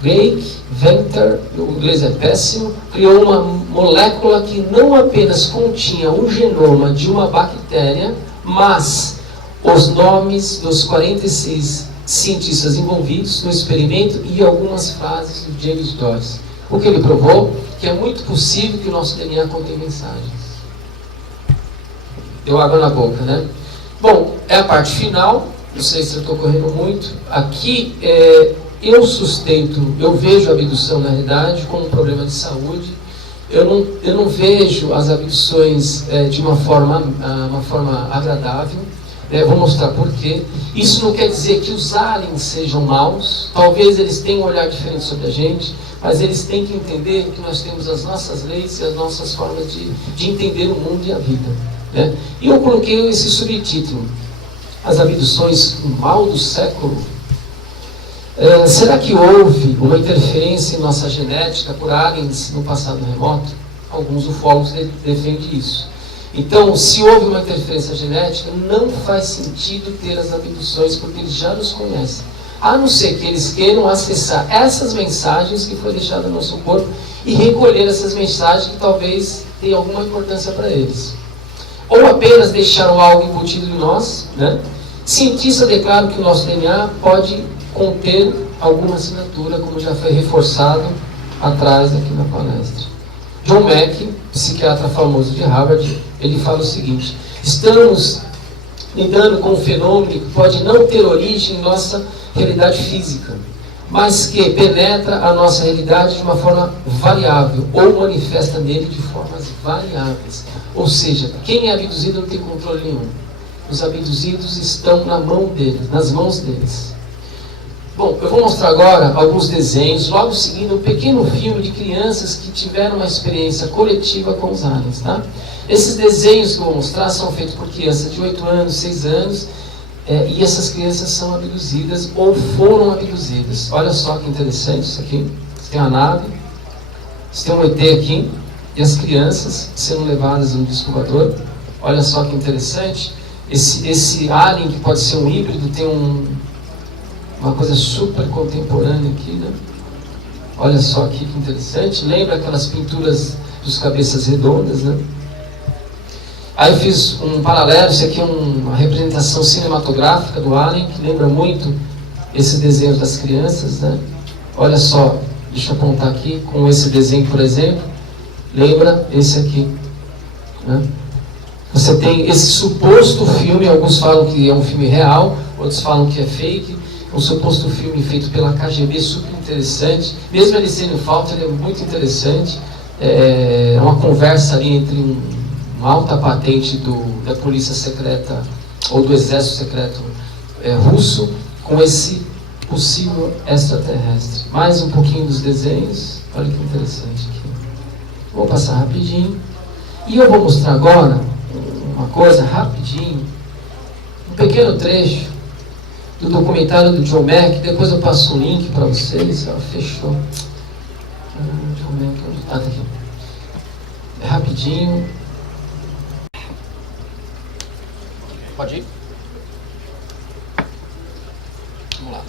Craig Venter, o inglês é péssimo, criou uma molécula que não apenas continha o genoma de uma bactéria, mas os nomes dos 46 cientistas envolvidos no experimento e algumas frases do James Joyce. O que ele provou? Que é muito possível que o nosso DNA contém mensagens. deu água na boca, né? Bom, é a parte final. Não sei se eu estou correndo muito. Aqui, eu sustento, eu vejo a abdução, na realidade, como um problema de saúde. Eu não vejo as abduções de uma forma agradável. Vou mostrar por quê. Isso não quer dizer que os aliens sejam maus. Talvez eles tenham um olhar diferente sobre a gente, mas eles têm que entender que nós temos as nossas leis e as nossas formas de entender o mundo e a vida, né? E eu coloquei esse subtítulo: as abduções, o mal do século. Será que houve uma interferência em nossa genética por aliens no passado remoto? Alguns ufólogos defendem isso. Então, se houve uma interferência genética, não faz sentido ter as abduções, porque eles já nos conhecem. A não ser que eles queiram acessar essas mensagens que foram deixadas no nosso corpo e recolher essas mensagens que talvez tenham alguma importância para eles. Ou apenas deixaram algo embutido em nós, né? Cientistas declaram que o nosso DNA pode conter alguma assinatura, como já foi reforçado atrás aqui na palestra. John Mack, psiquiatra famoso de Harvard, ele fala o seguinte: estamos lidando com um fenômeno que pode não ter origem em nossa realidade física, mas que penetra a nossa realidade de uma forma variável, ou manifesta nele de formas variáveis. Ou seja, quem é abduzido não tem controle nenhum. Os abduzidos estão na mão deles, nas mãos deles. Bom, eu vou mostrar agora alguns desenhos, logo seguindo um pequeno filme de crianças que tiveram uma experiência coletiva com os aliens, tá? Esses desenhos que eu vou mostrar são feitos por crianças de 8 anos, 6 anos, e essas crianças são abduzidas ou foram abduzidas. Olha só que interessante isso aqui. Você tem uma nave, você tem um ET aqui, e as crianças sendo levadas no disco voador. Olha só que interessante. Esse alien, que pode ser um híbrido, tem uma coisa super contemporânea aqui, né? Olha só aqui que interessante. Lembra aquelas pinturas dos cabeças redondas, né? Aí eu fiz um paralelo. Isso aqui é uma representação cinematográfica do alien, que lembra muito esse desenho das crianças, né? Olha só, deixa eu apontar aqui, com esse desenho, por exemplo, lembra esse aqui, né? Você tem esse suposto filme, alguns falam que é um filme real, outros falam que é fake. Um suposto filme feito pela KGB, super interessante. Mesmo ele sendo falso, ele é muito interessante. É uma conversa ali entre uma alta patente da polícia secreta ou do exército secreto russo com esse possível extraterrestre. Mais um pouquinho dos desenhos. Olha que interessante aqui. Vou passar rapidinho. E eu vou mostrar agora uma coisa rapidinho. Um pequeno trecho do documentário do John Mack. Depois eu passo um link para vocês. Fechou. John Mack, onde está? Aqui. É rapidinho. Pode ir? Vamos lá.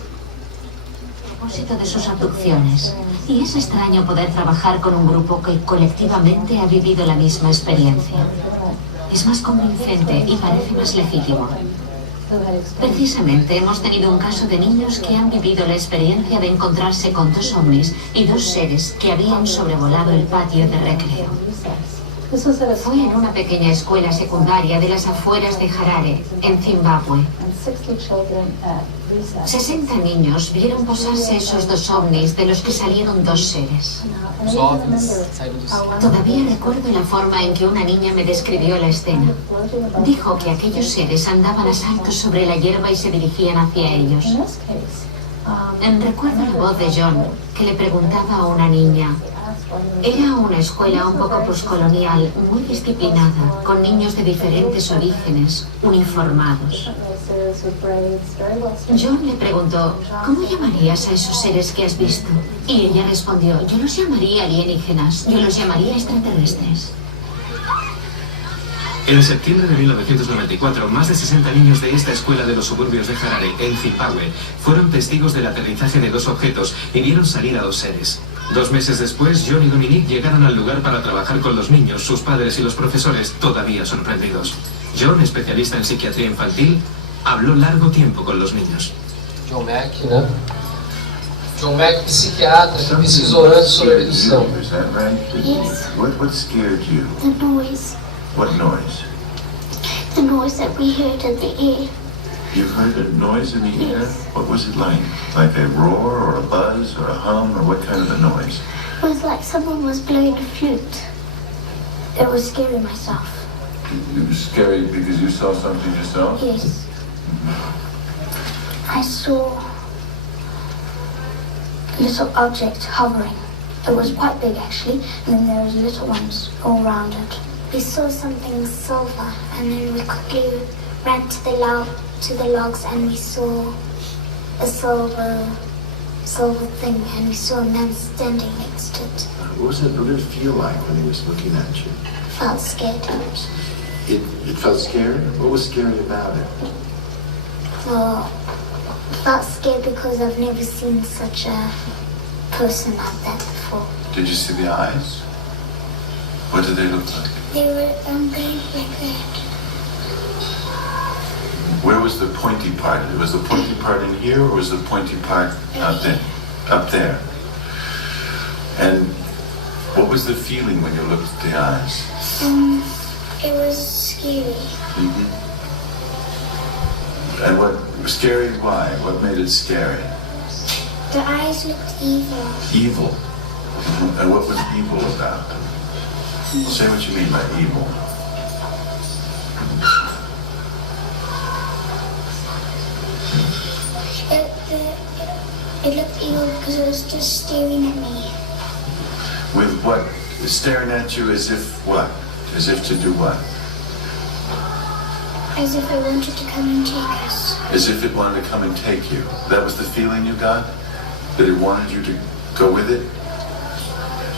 Propósito de sus abducciones, y es extraño poder trabajar con un grupo que colectivamente ha vivido la misma experiencia. Es más convincente y parece más legítimo. Precisamente hemos tenido un caso de niños que han vivido la experiencia de encontrarse con 2 ovnis y 2 seres que habían sobrevolado el patio de recreo. Fue en una pequeña escuela secundaria de las afueras de Harare, en Zimbabue. 60 niños vieron posarse esos 2 ovnis de los que salieron 2 seres. Todavía recuerdo la forma en que una niña me describió la escena. Dijo que aquellos seres andaban a saltos sobre la hierba y se dirigían hacia ellos. Recuerdo la voz de John, que le preguntaba a una niña. Era una escuela un poco postcolonial, muy disciplinada, con niños de diferentes orígenes, uniformados. John le preguntó, ¿cómo llamarías a esos seres que has visto? Y ella respondió, yo los llamaría alienígenas, yo los llamaría extraterrestres. En septiembre de 1994, más de 60 niños de esta escuela de los suburbios de Harare, en Zimbabue, fueron testigos del aterrizaje de 2 objetos y vieron salir a 2 seres. 2 meses después, John y Dominique llegaron al lugar para trabajar con los niños, sus padres y los profesores, todavía sorprendidos. John, especialista en psiquiatría infantil, habló largo tiempo con los niños. John Mack, né? John Mack, psiquiatra, que pesquisou antes sobre a abdução. Yes. What scared you? The noise. What noise? the noise that we heard in the air. You heard a noise in the air? What was it like? Like a roar or a buzz or a hum or what kind of a noise? It was like someone was blowing a flute. It was scary myself. It was scary because you saw something yourself? Yes. I saw a little object hovering. It was quite big actually, and then there was little ones all around it. We saw something silver, and then we quickly ran to the logs, and we saw a silver thing, and we saw a man standing next to it. What did it feel like when he was looking at you? Felt scared. It felt scary? What was scary about it? Well, felt scared because I've never seen such a person like that before. Did you see the eyes? What did they look like? They were green like that. Where was the pointy part? Was the pointy part in here or was the pointy part out there? Up there. And what was the feeling when you looked at the eyes? It was scary. Mm-hmm. And what scary? Why? What made it scary? The eyes looked evil. Evil. Mm-hmm. And what was evil about? Say what you mean by evil. It looked evil because it was just staring at me. With what? Staring at you as if what? As if to do what? As if it wanted to come and take us. As if it wanted to come and take you. That was the feeling you got? That it wanted you to go with it?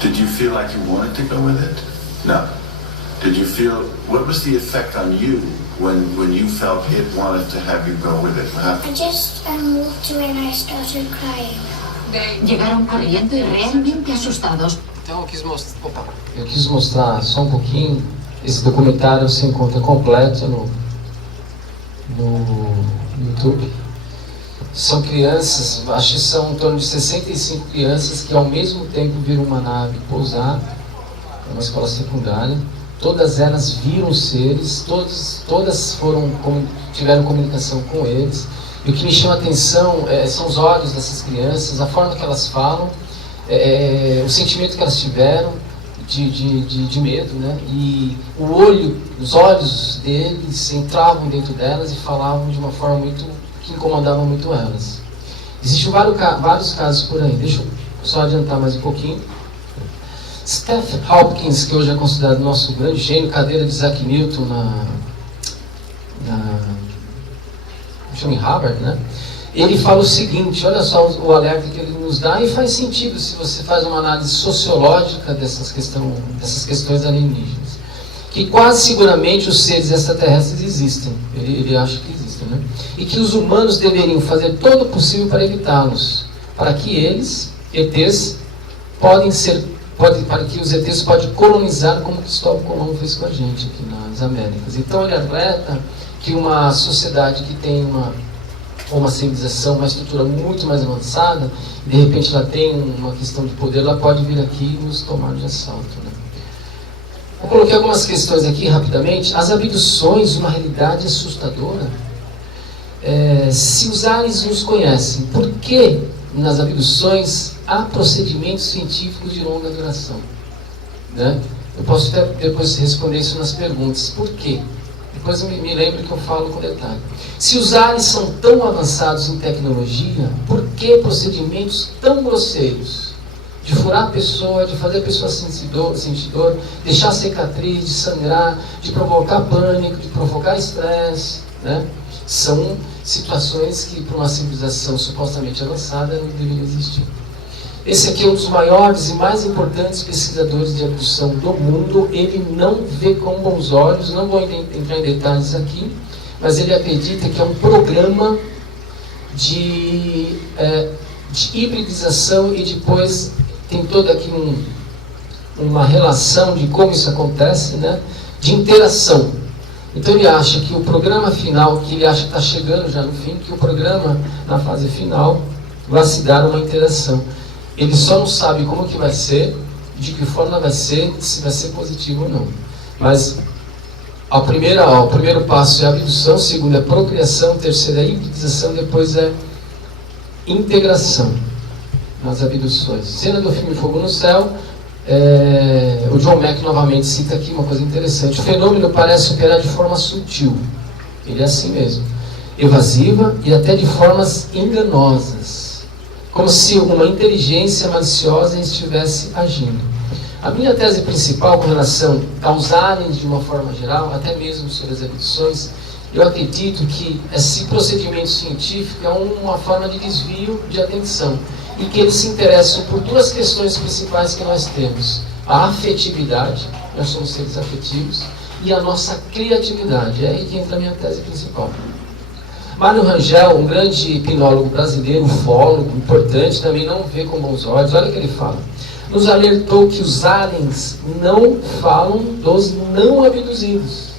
Did you feel like you wanted to go with it? No. Did you feel, what was the effect on you when you felt it wanted to have you go with it? I just walked away and I started crying. Llegaron corriendo y realmente asustados. Então eu quis mostrar só um pouquinho. Esse documentário você encontra completo no YouTube. São crianças, acho que são em torno de 65 crianças que ao mesmo tempo viram uma nave pousar, é uma escola secundária. Todas elas viram seres, todas tiveram comunicação com eles. E o que me chama a atenção são os olhos dessas crianças, a forma que elas falam, o sentimento que elas tiveram de medo, né? E os olhos deles entravam dentro delas e falavam de uma forma que incomodava muito elas. Existem vários casos por aí. Deixa eu só adiantar mais um pouquinho. Stephen Hopkins, que hoje é considerado nosso grande gênio, cadeira de Isaac Newton em Harvard, né? Ele fala o seguinte, olha só o alerta que ele nos dá, e faz sentido se você faz uma análise sociológica dessas questões alienígenas, que quase seguramente os seres extraterrestres existem, ele acha que existem, né? E que os humanos deveriam fazer todo o possível para evitá-los, para que eles, ETs, para que os ETs podem colonizar como Cristóvão Colombo fez com a gente aqui nas Américas. Então ele alerta que uma sociedade que tem uma civilização, uma estrutura muito mais avançada, de repente ela tem uma questão de poder, ela pode vir aqui e nos tomar de assalto, né? Eu coloquei algumas questões aqui rapidamente. As abduções, uma realidade assustadora. Se os aliens nos conhecem, por que nas abduções há procedimentos científicos de longa duração? Né? Eu posso até depois responder isso nas perguntas. Por quê? Depois me lembro que eu falo com detalhe. Se os aliens são tão avançados em tecnologia, por que procedimentos tão grosseiros? De furar a pessoa, de fazer a pessoa sentir dor, deixar cicatriz, de sangrar, de provocar pânico, de provocar estresse, né? São situações que para uma civilização supostamente avançada não deveriam existir. Esse aqui é um dos maiores e mais importantes pesquisadores de abdução do mundo. Ele não vê com bons olhos, não vou entrar em detalhes aqui, mas ele acredita que é um programa de hibridização e depois tem toda aqui uma relação de como isso acontece, né? De interação. Então ele acha que o programa final, que ele acha que está chegando já no fim, que o programa na fase final vai se dar uma interação. Ele só não sabe como que vai ser, de que forma vai ser, se vai ser positivo ou não. Mas O primeiro passo é a abdução, o segundo é a procriação, o terceiro é a hibridização, depois é integração nas abduções. Cena do filme Fogo no Céu, o John Mack novamente cita aqui uma coisa interessante. O fenômeno parece operar de forma sutil, ele é assim mesmo, evasiva e até de formas enganosas, como se uma inteligência maliciosa estivesse agindo. A minha tese principal com relação aos aliens de uma forma geral, até mesmo sobre as abduções, eu acredito que esse procedimento científico é uma forma de desvio de atenção e que eles se interessam por duas questões principais que nós temos: a afetividade, nós somos seres afetivos, e a nossa criatividade. É aí que entra a minha tese principal. Mário Rangel, um grande hipnólogo brasileiro, ufólogo, importante, também não vê com bons olhos. Olha o que ele fala. Nos alertou que os aliens não falam dos não abduzidos.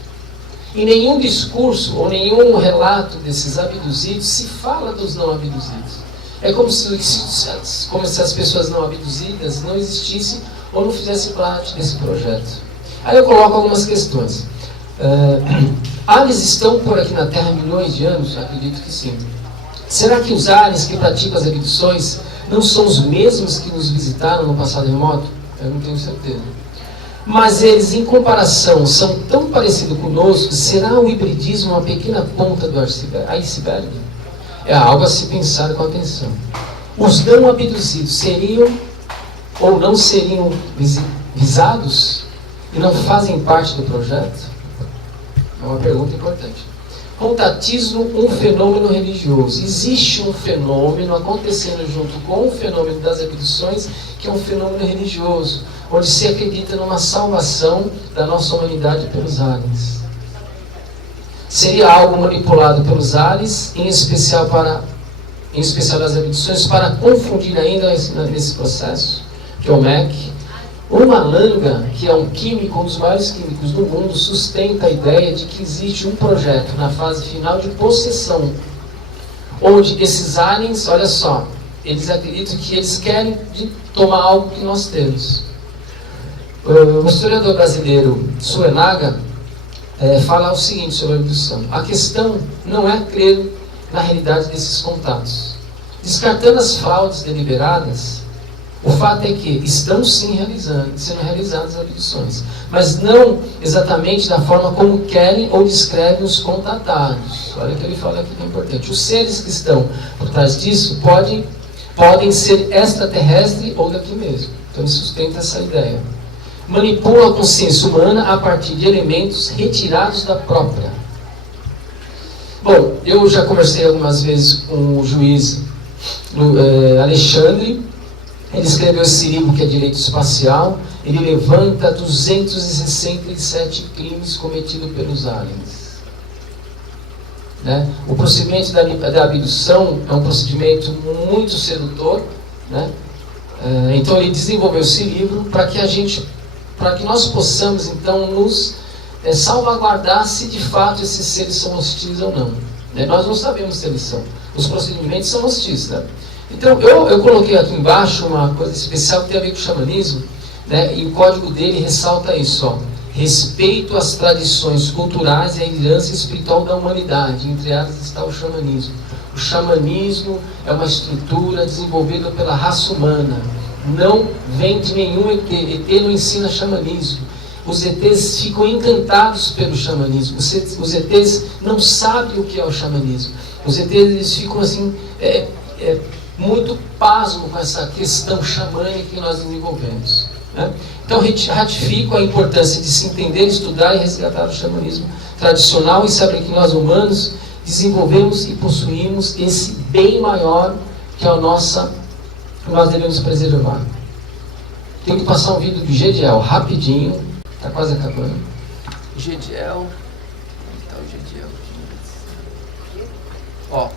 Em nenhum discurso ou nenhum relato desses abduzidos se fala dos não abduzidos. É como se as pessoas não abduzidas não existissem ou não fizessem parte desse projeto. Aí eu coloco algumas questões. Aliens estão por aqui na Terra há milhões de anos? Acredito que sim. Será que os aliens que praticam as abduções não são os mesmos que nos visitaram no passado remoto? Eu não tenho certeza. Mas eles, em comparação, são tão parecidos conosco. Será o hibridismo uma pequena ponta do iceberg? É algo a se pensar com atenção. Os não abduzidos seriam ou não seriam visados e não fazem parte do projeto? É uma pergunta importante. Contatismo, um fenômeno religioso. Existe um fenômeno acontecendo junto com o fenômeno das abduções, que é um fenômeno religioso, onde se acredita numa salvação da nossa humanidade pelos aliens. Seria algo manipulado pelos aliens, em especial das abduções, para confundir ainda nesse processo. John Mack. O Malanga, que é um químico, um dos maiores químicos do mundo, sustenta a ideia de que existe um projeto na fase final de possessão, onde esses aliens, olha só, eles acreditam que eles querem tomar algo que nós temos. O historiador brasileiro Suenaga fala o seguinte sobre a abdução: a questão não é crer na realidade desses contatos. Descartando as fraudes deliberadas, o fato é que estão sim sendo realizadas abduções, mas não exatamente da forma como querem ou descrevem os contatados. Olha o que ele fala aqui que é importante. Os seres que estão por trás disso podem ser extraterrestres ou daqui mesmo. Então ele sustenta essa ideia. Manipula a consciência humana a partir de elementos retirados da própria. Bom, eu já conversei algumas vezes com o juiz Alexandre. Ele escreveu esse livro que é Direito Espacial. Ele levanta 267 crimes cometidos pelos aliens. Né? O procedimento da abdução é um procedimento muito sedutor. Né? Então ele desenvolveu esse livro para que nós possamos então nos salvaguardar se de fato esses seres são hostis ou não. Né? Nós não sabemos se eles são. Os procedimentos são hostis. Né? Então, eu coloquei aqui embaixo uma coisa especial que tem a ver com o xamanismo, né? E o código dele ressalta isso, ó: respeito às tradições culturais e à herança espiritual da humanidade. Entre elas está o xamanismo. O xamanismo é uma estrutura desenvolvida pela raça humana. Não vem de nenhum ET. ET não ensina xamanismo. Os ETs ficam encantados pelo xamanismo. Os ETs não sabem o que é o xamanismo. Os ETs eles ficam assim... muito pasmo com essa questão xamânica que nós desenvolvemos. Né? Então, ratifico a importância de se entender, estudar e resgatar o xamanismo tradicional e saber que nós humanos desenvolvemos e possuímos esse bem maior que é que nós devemos preservar. Tenho que passar um vídeo do Gediel, rapidinho, está quase acabando. Gediel, onde está o Gediel? Ó.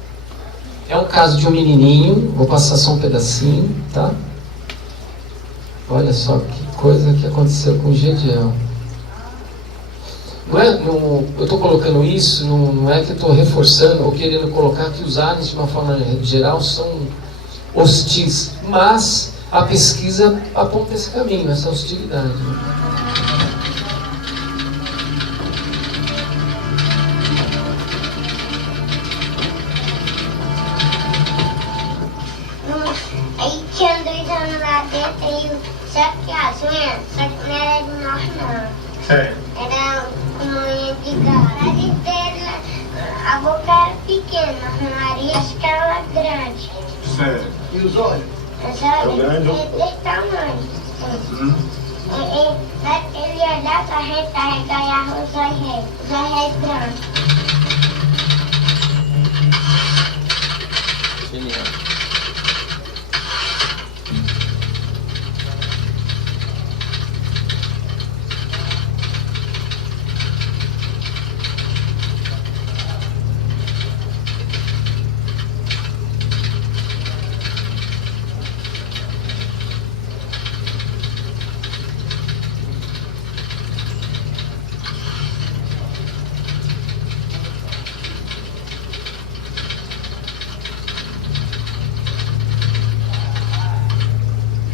É um caso de um menininho, vou passar só um pedacinho, tá? Olha só que coisa que aconteceu com o Gediel. Eu estou colocando isso, não é que eu estou reforçando ou querendo colocar que os aliens, de uma forma geral, são hostis, mas a pesquisa aponta esse caminho, essa hostilidade. Né? dentro e só que as unhas, só que não era de nós não. Era uma unha de gato. A boca era pequena, mas o nariz ficava grande. Certo. E os olhos? Os olhos desse tamanho. Ele ia dar pra gente carregar os olhos brancos. Genial.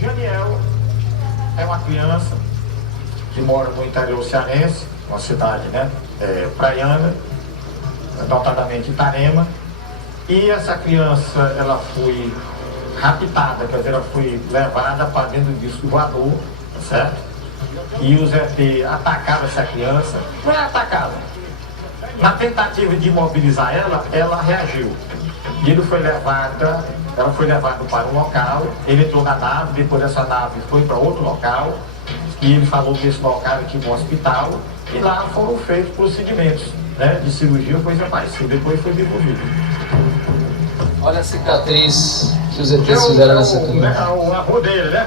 Janiel é uma criança que mora no interior cearense, uma cidade, né, praiana, notadamente Itarema, e essa criança, ela foi raptada, quer dizer, ela foi levada para dentro do disco voador, certo? E os ET atacaram essa criança, não é atacada. Na tentativa de imobilizar ela, ela reagiu. E ela foi levada para um local, ele entrou na nave, depois dessa nave foi para outro local, e ele falou que esse local tinha um hospital, e lá foram feitos procedimentos, né, de cirurgia ou coisa parecida, depois foi devolvido. Olha a cicatriz que os ETs fizeram nessa criança. O avô dele, né?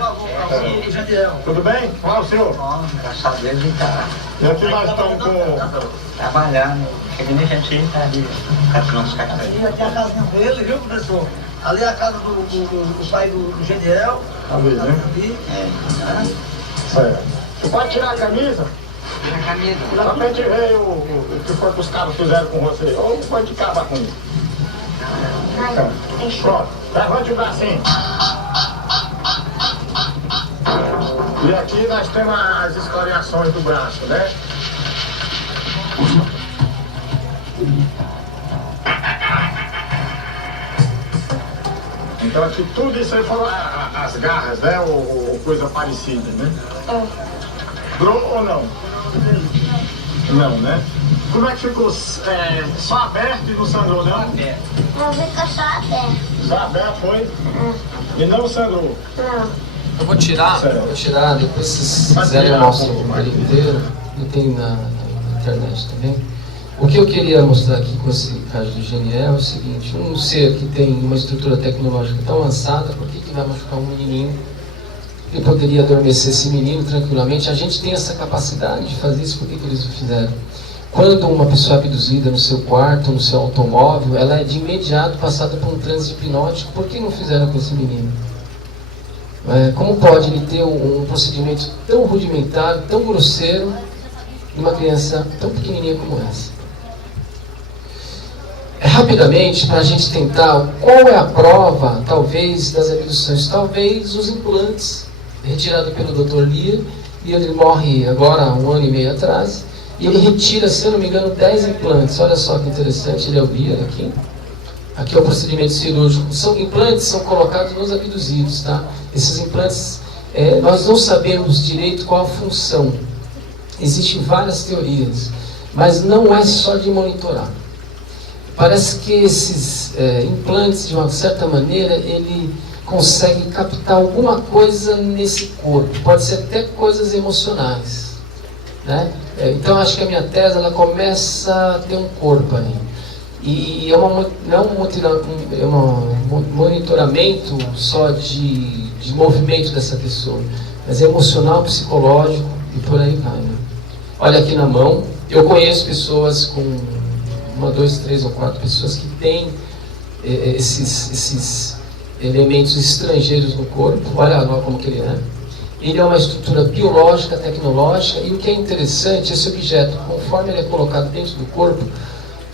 Jadiel. Tudo bem? Qual é o senhor? Graças a Deus, ele tá E aqui nós estamos com... trabalhando. Cheguei nem gente, tá ali, catando os caras. E aqui é a casa dele, viu, professor? Ali é a casa do pai do Jadiel. Ali, né? Ali. Certo. Você pode tirar a camisa? Tira a camisa. Dá pra gente ver o que foi que os caras fizeram com você. Ou pode acabar com isso. Pronto, levante o bracinho. E aqui nós temos as escoriações do braço, né? Então aqui tudo isso aí foram as garras, né? Ou coisa parecida, né? Durou ou não? Não, né? Como é que ficou? Só aberto e não sangrou, não? Não fica só aberto. Só aberto foi? E não sangrou? Não. Eu vou tirar, depois vocês quiserem eu mostro o vídeo inteiro, eu tenho na internet também. O que eu queria mostrar aqui com esse caso do Janiel é o seguinte: um ser que tem uma estrutura tecnológica tão avançada, por que vai machucar um menininho? Ele poderia adormecer esse menino tranquilamente. A gente tem essa capacidade de fazer isso, por que eles não fizeram? Quando uma pessoa é abduzida no seu quarto, no seu automóvel, ela é de imediato passada por um transe hipnótico. Por que não fizeram com esse menino? Como pode ele ter um procedimento tão rudimentar, tão grosseiro, de uma criança tão pequenininha como essa? Rapidamente, para a gente tentar, qual é a prova, talvez, das abduções? Talvez os implantes, retirados pelo Dr. Lia, e ele morre agora, 1 ano e meio atrás, e ele retira, se eu não me engano, 10 implantes. Olha só que interessante, ele é o Lia aqui. Aqui é o procedimento cirúrgico. Implantes são colocados nos abduzidos, tá? Esses implantes, nós não sabemos direito qual a função. Existem várias teorias, mas não é só de monitorar. Parece que esses implantes, de uma certa maneira, ele consegue captar alguma coisa nesse corpo. Pode ser até coisas emocionais, né? Então acho que a minha tese ela começa a ter um corpo aí. E não é um monitoramento só de movimento dessa pessoa, mas é emocional, psicológico e por aí vai, né? Olha aqui na mão, eu conheço pessoas com 1, 2, 3 ou 4 pessoas que têm esses elementos estrangeiros no corpo. Olha agora como que ele é. Ele é uma estrutura biológica, tecnológica, e o que é interessante, esse objeto, conforme ele é colocado dentro do corpo,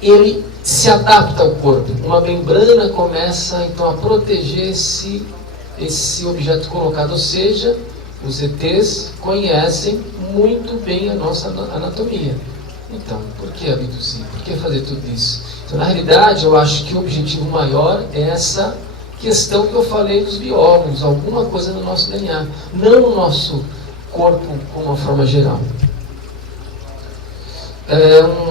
ele se adapta ao corpo. Uma membrana começa então a proteger esse objeto colocado, ou seja, os ETs conhecem muito bem a nossa anatomia. Então, por que abduzir? Por que fazer tudo isso? Então, na realidade, eu acho que o objetivo maior é essa questão que eu falei dos biólogos, alguma coisa no nosso DNA, não no nosso corpo como uma forma geral.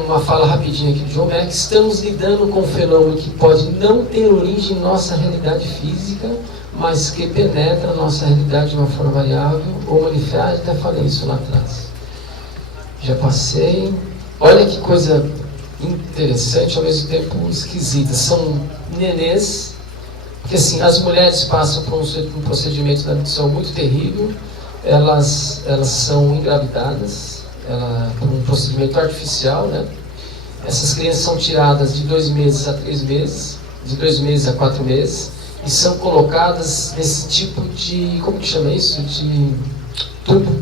Uma fala rapidinha aqui de John Mack: estamos lidando com um fenômeno que pode não ter origem em nossa realidade física, mas que penetra a nossa realidade de uma forma variável ou manifesta. Até falei isso lá atrás. Já passei. Olha que coisa interessante, ao mesmo tempo esquisita. São nenês, porque assim, as mulheres passam por um procedimento de abdução muito terrível, elas são engravidadas, por um procedimento artificial, né? Essas crianças são tiradas de 2 meses a 3 meses, de 2 meses a 4 meses, e são colocadas nesse tipo de, como que chama isso? De tubo.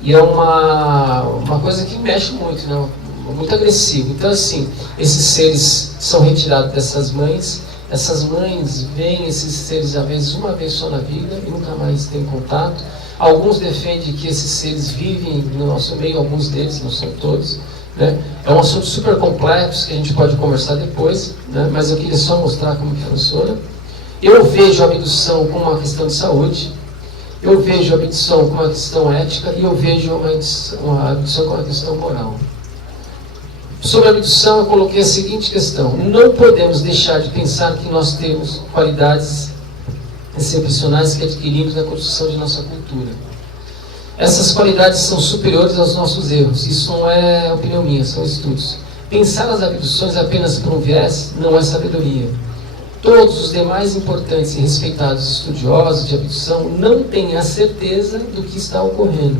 E é uma coisa que mexe muito, né? Muito agressivo. Então, assim, esses seres são retirados dessas mães. Essas mães veem esses seres, às vezes, uma vez só na vida e nunca mais têm contato. Alguns defendem que esses seres vivem no nosso meio, alguns deles, não são todos, né? É um assunto super complexo que a gente pode conversar depois, né? Mas eu queria só mostrar como que funciona. Eu vejo a abdução como uma questão de saúde, eu vejo a abdução como uma questão ética e eu vejo uma abdução como uma questão moral. Sobre a abdução, eu coloquei a seguinte questão: não podemos deixar de pensar que nós temos qualidades excepcionais que adquirimos na construção de nossa cultura. Essas qualidades são superiores aos nossos erros. Isso não é opinião minha, são estudos. Pensar as abduções apenas por um viés não é sabedoria. Todos os demais importantes e respeitados estudiosos de abdução não têm a certeza do que está ocorrendo,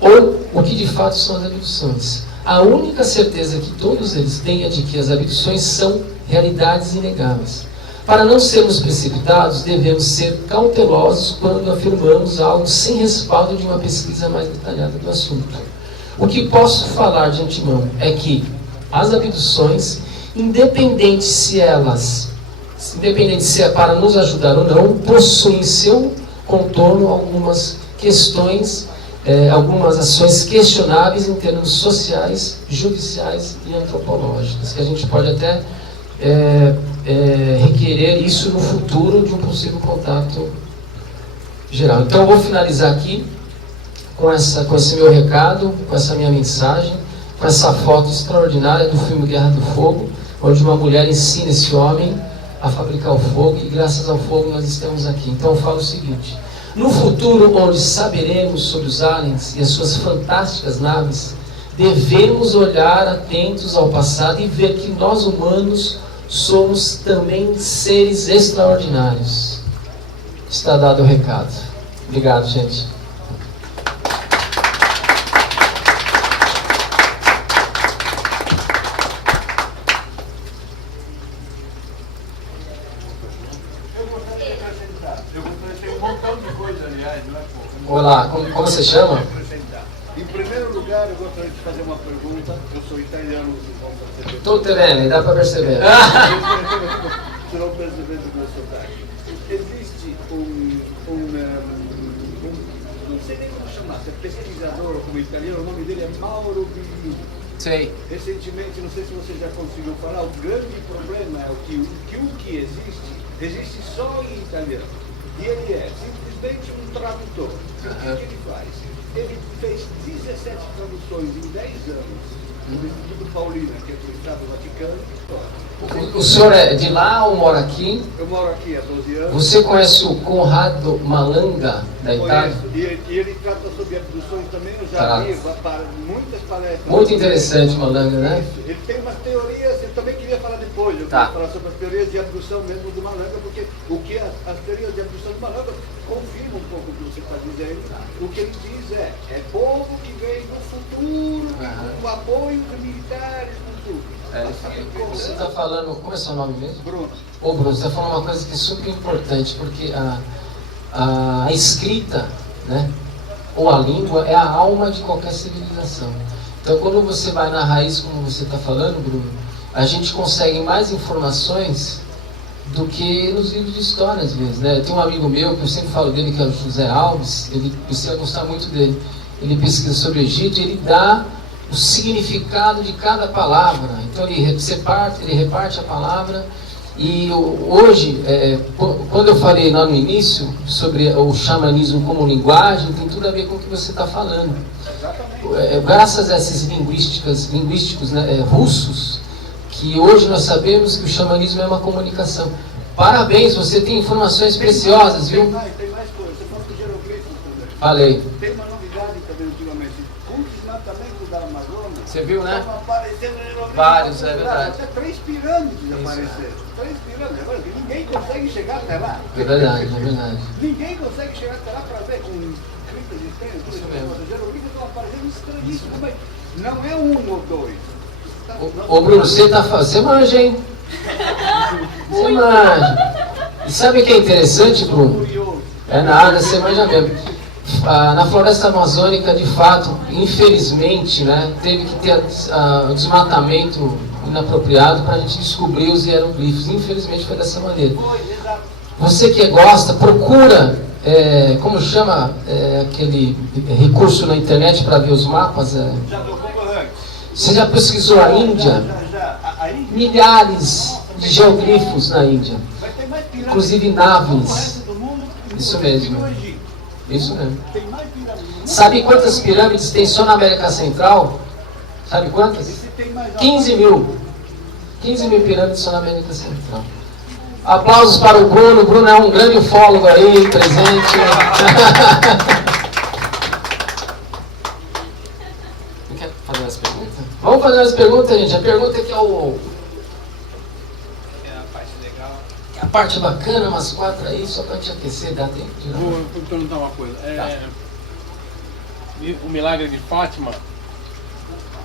ou o que de fato são as abduções. A única certeza que todos eles têm é de que as abduções são realidades inegáveis. Para não sermos precipitados, devemos ser cautelosos quando afirmamos algo sem respaldo de uma pesquisa mais detalhada do assunto. O que posso falar de antemão é que as abduções, independente se é para nos ajudar ou não, possuem em seu contorno algumas questões, algumas ações questionáveis em termos sociais, judiciais e antropológicos, que a gente pode até requerer isso no futuro de um possível contato geral. Então eu vou finalizar aqui com esse meu recado, com essa minha mensagem, com essa foto extraordinária do filme Guerra do Fogo, onde uma mulher ensina esse homem a fabricar o fogo, e graças ao fogo nós estamos aqui. Então eu falo o seguinte: no futuro, onde saberemos sobre os aliens e as suas fantásticas naves, devemos olhar atentos ao passado e ver que nós humanos somos também seres extraordinários. Está dado o recado. Obrigado, gente. Olá, como você chama? Em primeiro lugar, eu gostaria de fazer uma pergunta. Eu sou italiano, vocês vão perceber. Tudo bem, dá para perceber. Estou percebendo o meu sotaque. Existe não sei nem como chamar, se é pesquisador ou como italiano, o nome dele é Mauro Biglio. Sei. Recentemente, não sei se você já conseguiu falar, o grande problema é que o que existe só em italiano. E ele é simplesmente um tradutor. O que ele faz? Ele fez 17 traduções em 10 anos do Instituto Paulina, que é do Estado do Vaticano. O senhor é de lá ou mora aqui? Eu moro aqui há 12 anos. Você conhece o Conrado Malanga, da Itália? E ele trata sobre abduções também. Eu já vi muitas palestras. Muito interessante, Malanga, né? Ele tem umas teorias, eu também queria falar depois. Eu queria falar sobre as teorias de abdução mesmo do Malanga, porque o que as teorias de abdução do Malanga confirmam um pouco o que você está dizendo. O que ele diz é povo que vem no futuro, com apoio de militares, com tudo. Você está falando, como é seu nome mesmo? Bruno. Ô Bruno, você está falando uma coisa que é super importante, porque a escrita, né, ou a língua é a alma de qualquer civilização. Então quando você vai na raiz, como você está falando, Bruno, a gente consegue mais informações do que nos livros de história às vezes, né? Tem um amigo meu, que eu sempre falo dele, que é o José Alves, você vai gostar muito dele. Ele pesquisa sobre o Egito e ele dá o significado de cada palavra. Então ele reparte a palavra E hoje, quando eu falei lá no início sobre o xamanismo como linguagem, tem tudo a ver com o que você está falando. Graças a esses linguísticos né, russos, que hoje nós sabemos que o xamanismo é uma comunicação. Parabéns, você tem informações preciosas, viu? Tem mais coisas, você falou dos jeroglifos também. Falei. Tem uma novidade também ultimamente. Muitos mapeamentos da Amazônia. Você viu, né? Estão aparecendo jeroglifos. Vários, é verdade. Até 3 pirâmides apareceram. 3 pirâmides. Agora, ninguém consegue chegar até lá. É verdade, é verdade. Ninguém consegue chegar até lá para ver com criptas de tênis, tudo isso. Os jeroglifos estão aparecendo estranhíssimos também. Não é um ou dois. Ô Bruno, você manja, hein? Você manja. E sabe o que é interessante, Bruno? É nada, você manja mesmo. Na floresta amazônica, de fato, infelizmente, né, teve que ter o desmatamento inapropriado para a gente descobrir os hieroglifos. Infelizmente foi dessa maneira. Você que gosta, procura, como chama aquele recurso na internet para ver os mapas? Você já pesquisou a Índia? Milhares de geoglifos na Índia, inclusive naves. Isso mesmo. Isso mesmo. Sabe quantas pirâmides tem só na América Central? Sabe quantas? 15 mil. 15 mil pirâmides só na América Central. Aplausos para o Bruno. O Bruno é um grande ufólogo aí, presente. Quer fazer umas perguntas? Vamos fazer umas perguntas, gente. A pergunta que é a parte bacana, umas 4 aí, só para te aquecer, dá tempo de não. Vou perguntar uma coisa. O milagre de Fátima,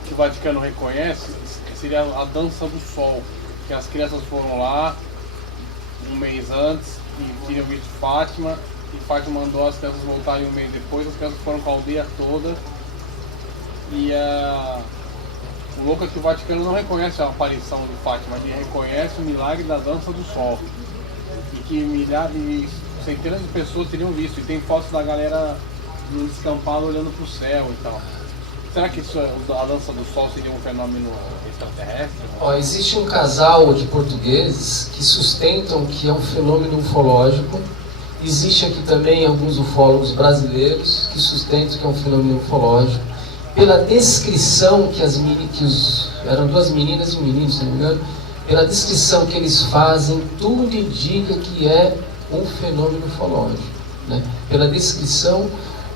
que o Vaticano reconhece, seria a dança do sol. Que as crianças foram lá um mês antes e tinham visto Fátima, e Fátima mandou as crianças voltarem um mês depois, as crianças foram com a aldeia toda. E o louco é que o Vaticano não reconhece a aparição de Fátima, ele reconhece o milagre da dança do sol. E que milhares, centenas de pessoas teriam visto. E tem fotos da galera no descampado olhando para o céu e tal. Será que a dança do sol seria um fenômeno extraterrestre? Existe um casal de portugueses que sustentam que é um fenômeno ufológico. Existe aqui também alguns ufólogos brasileiros que sustentam que é um fenômeno ufológico. Pela descrição que eram 2 meninas e um menino, se não me engano, pela descrição que eles fazem, tudo indica que é um fenômeno ufológico, né? Pela descrição,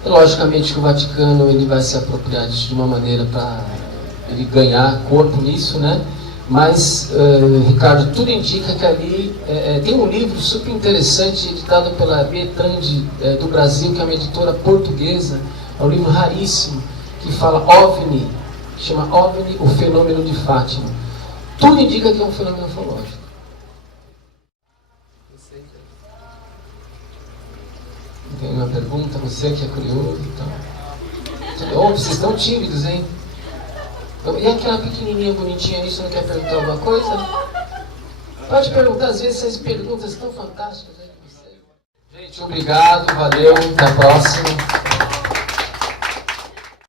logicamente que o Vaticano ele vai se apropriar disso de uma maneira para ele ganhar corpo nisso, né? Mas, Ricardo, tudo indica que ali tem um livro super interessante editado pela Bertrand do Brasil, que é uma editora portuguesa, é um livro raríssimo, que fala OVNI, chama OVNI, o fenômeno de Fátima. Tudo indica que é um fenômeno ufológico. Tem uma pergunta? Você que é curioso e tal. Vocês estão tímidos, hein? E aquela pequenininha bonitinha ali, você não quer perguntar alguma coisa? Pode perguntar, às vezes essas perguntas tão fantásticas aí de vocês. Gente, obrigado, valeu, até a próxima.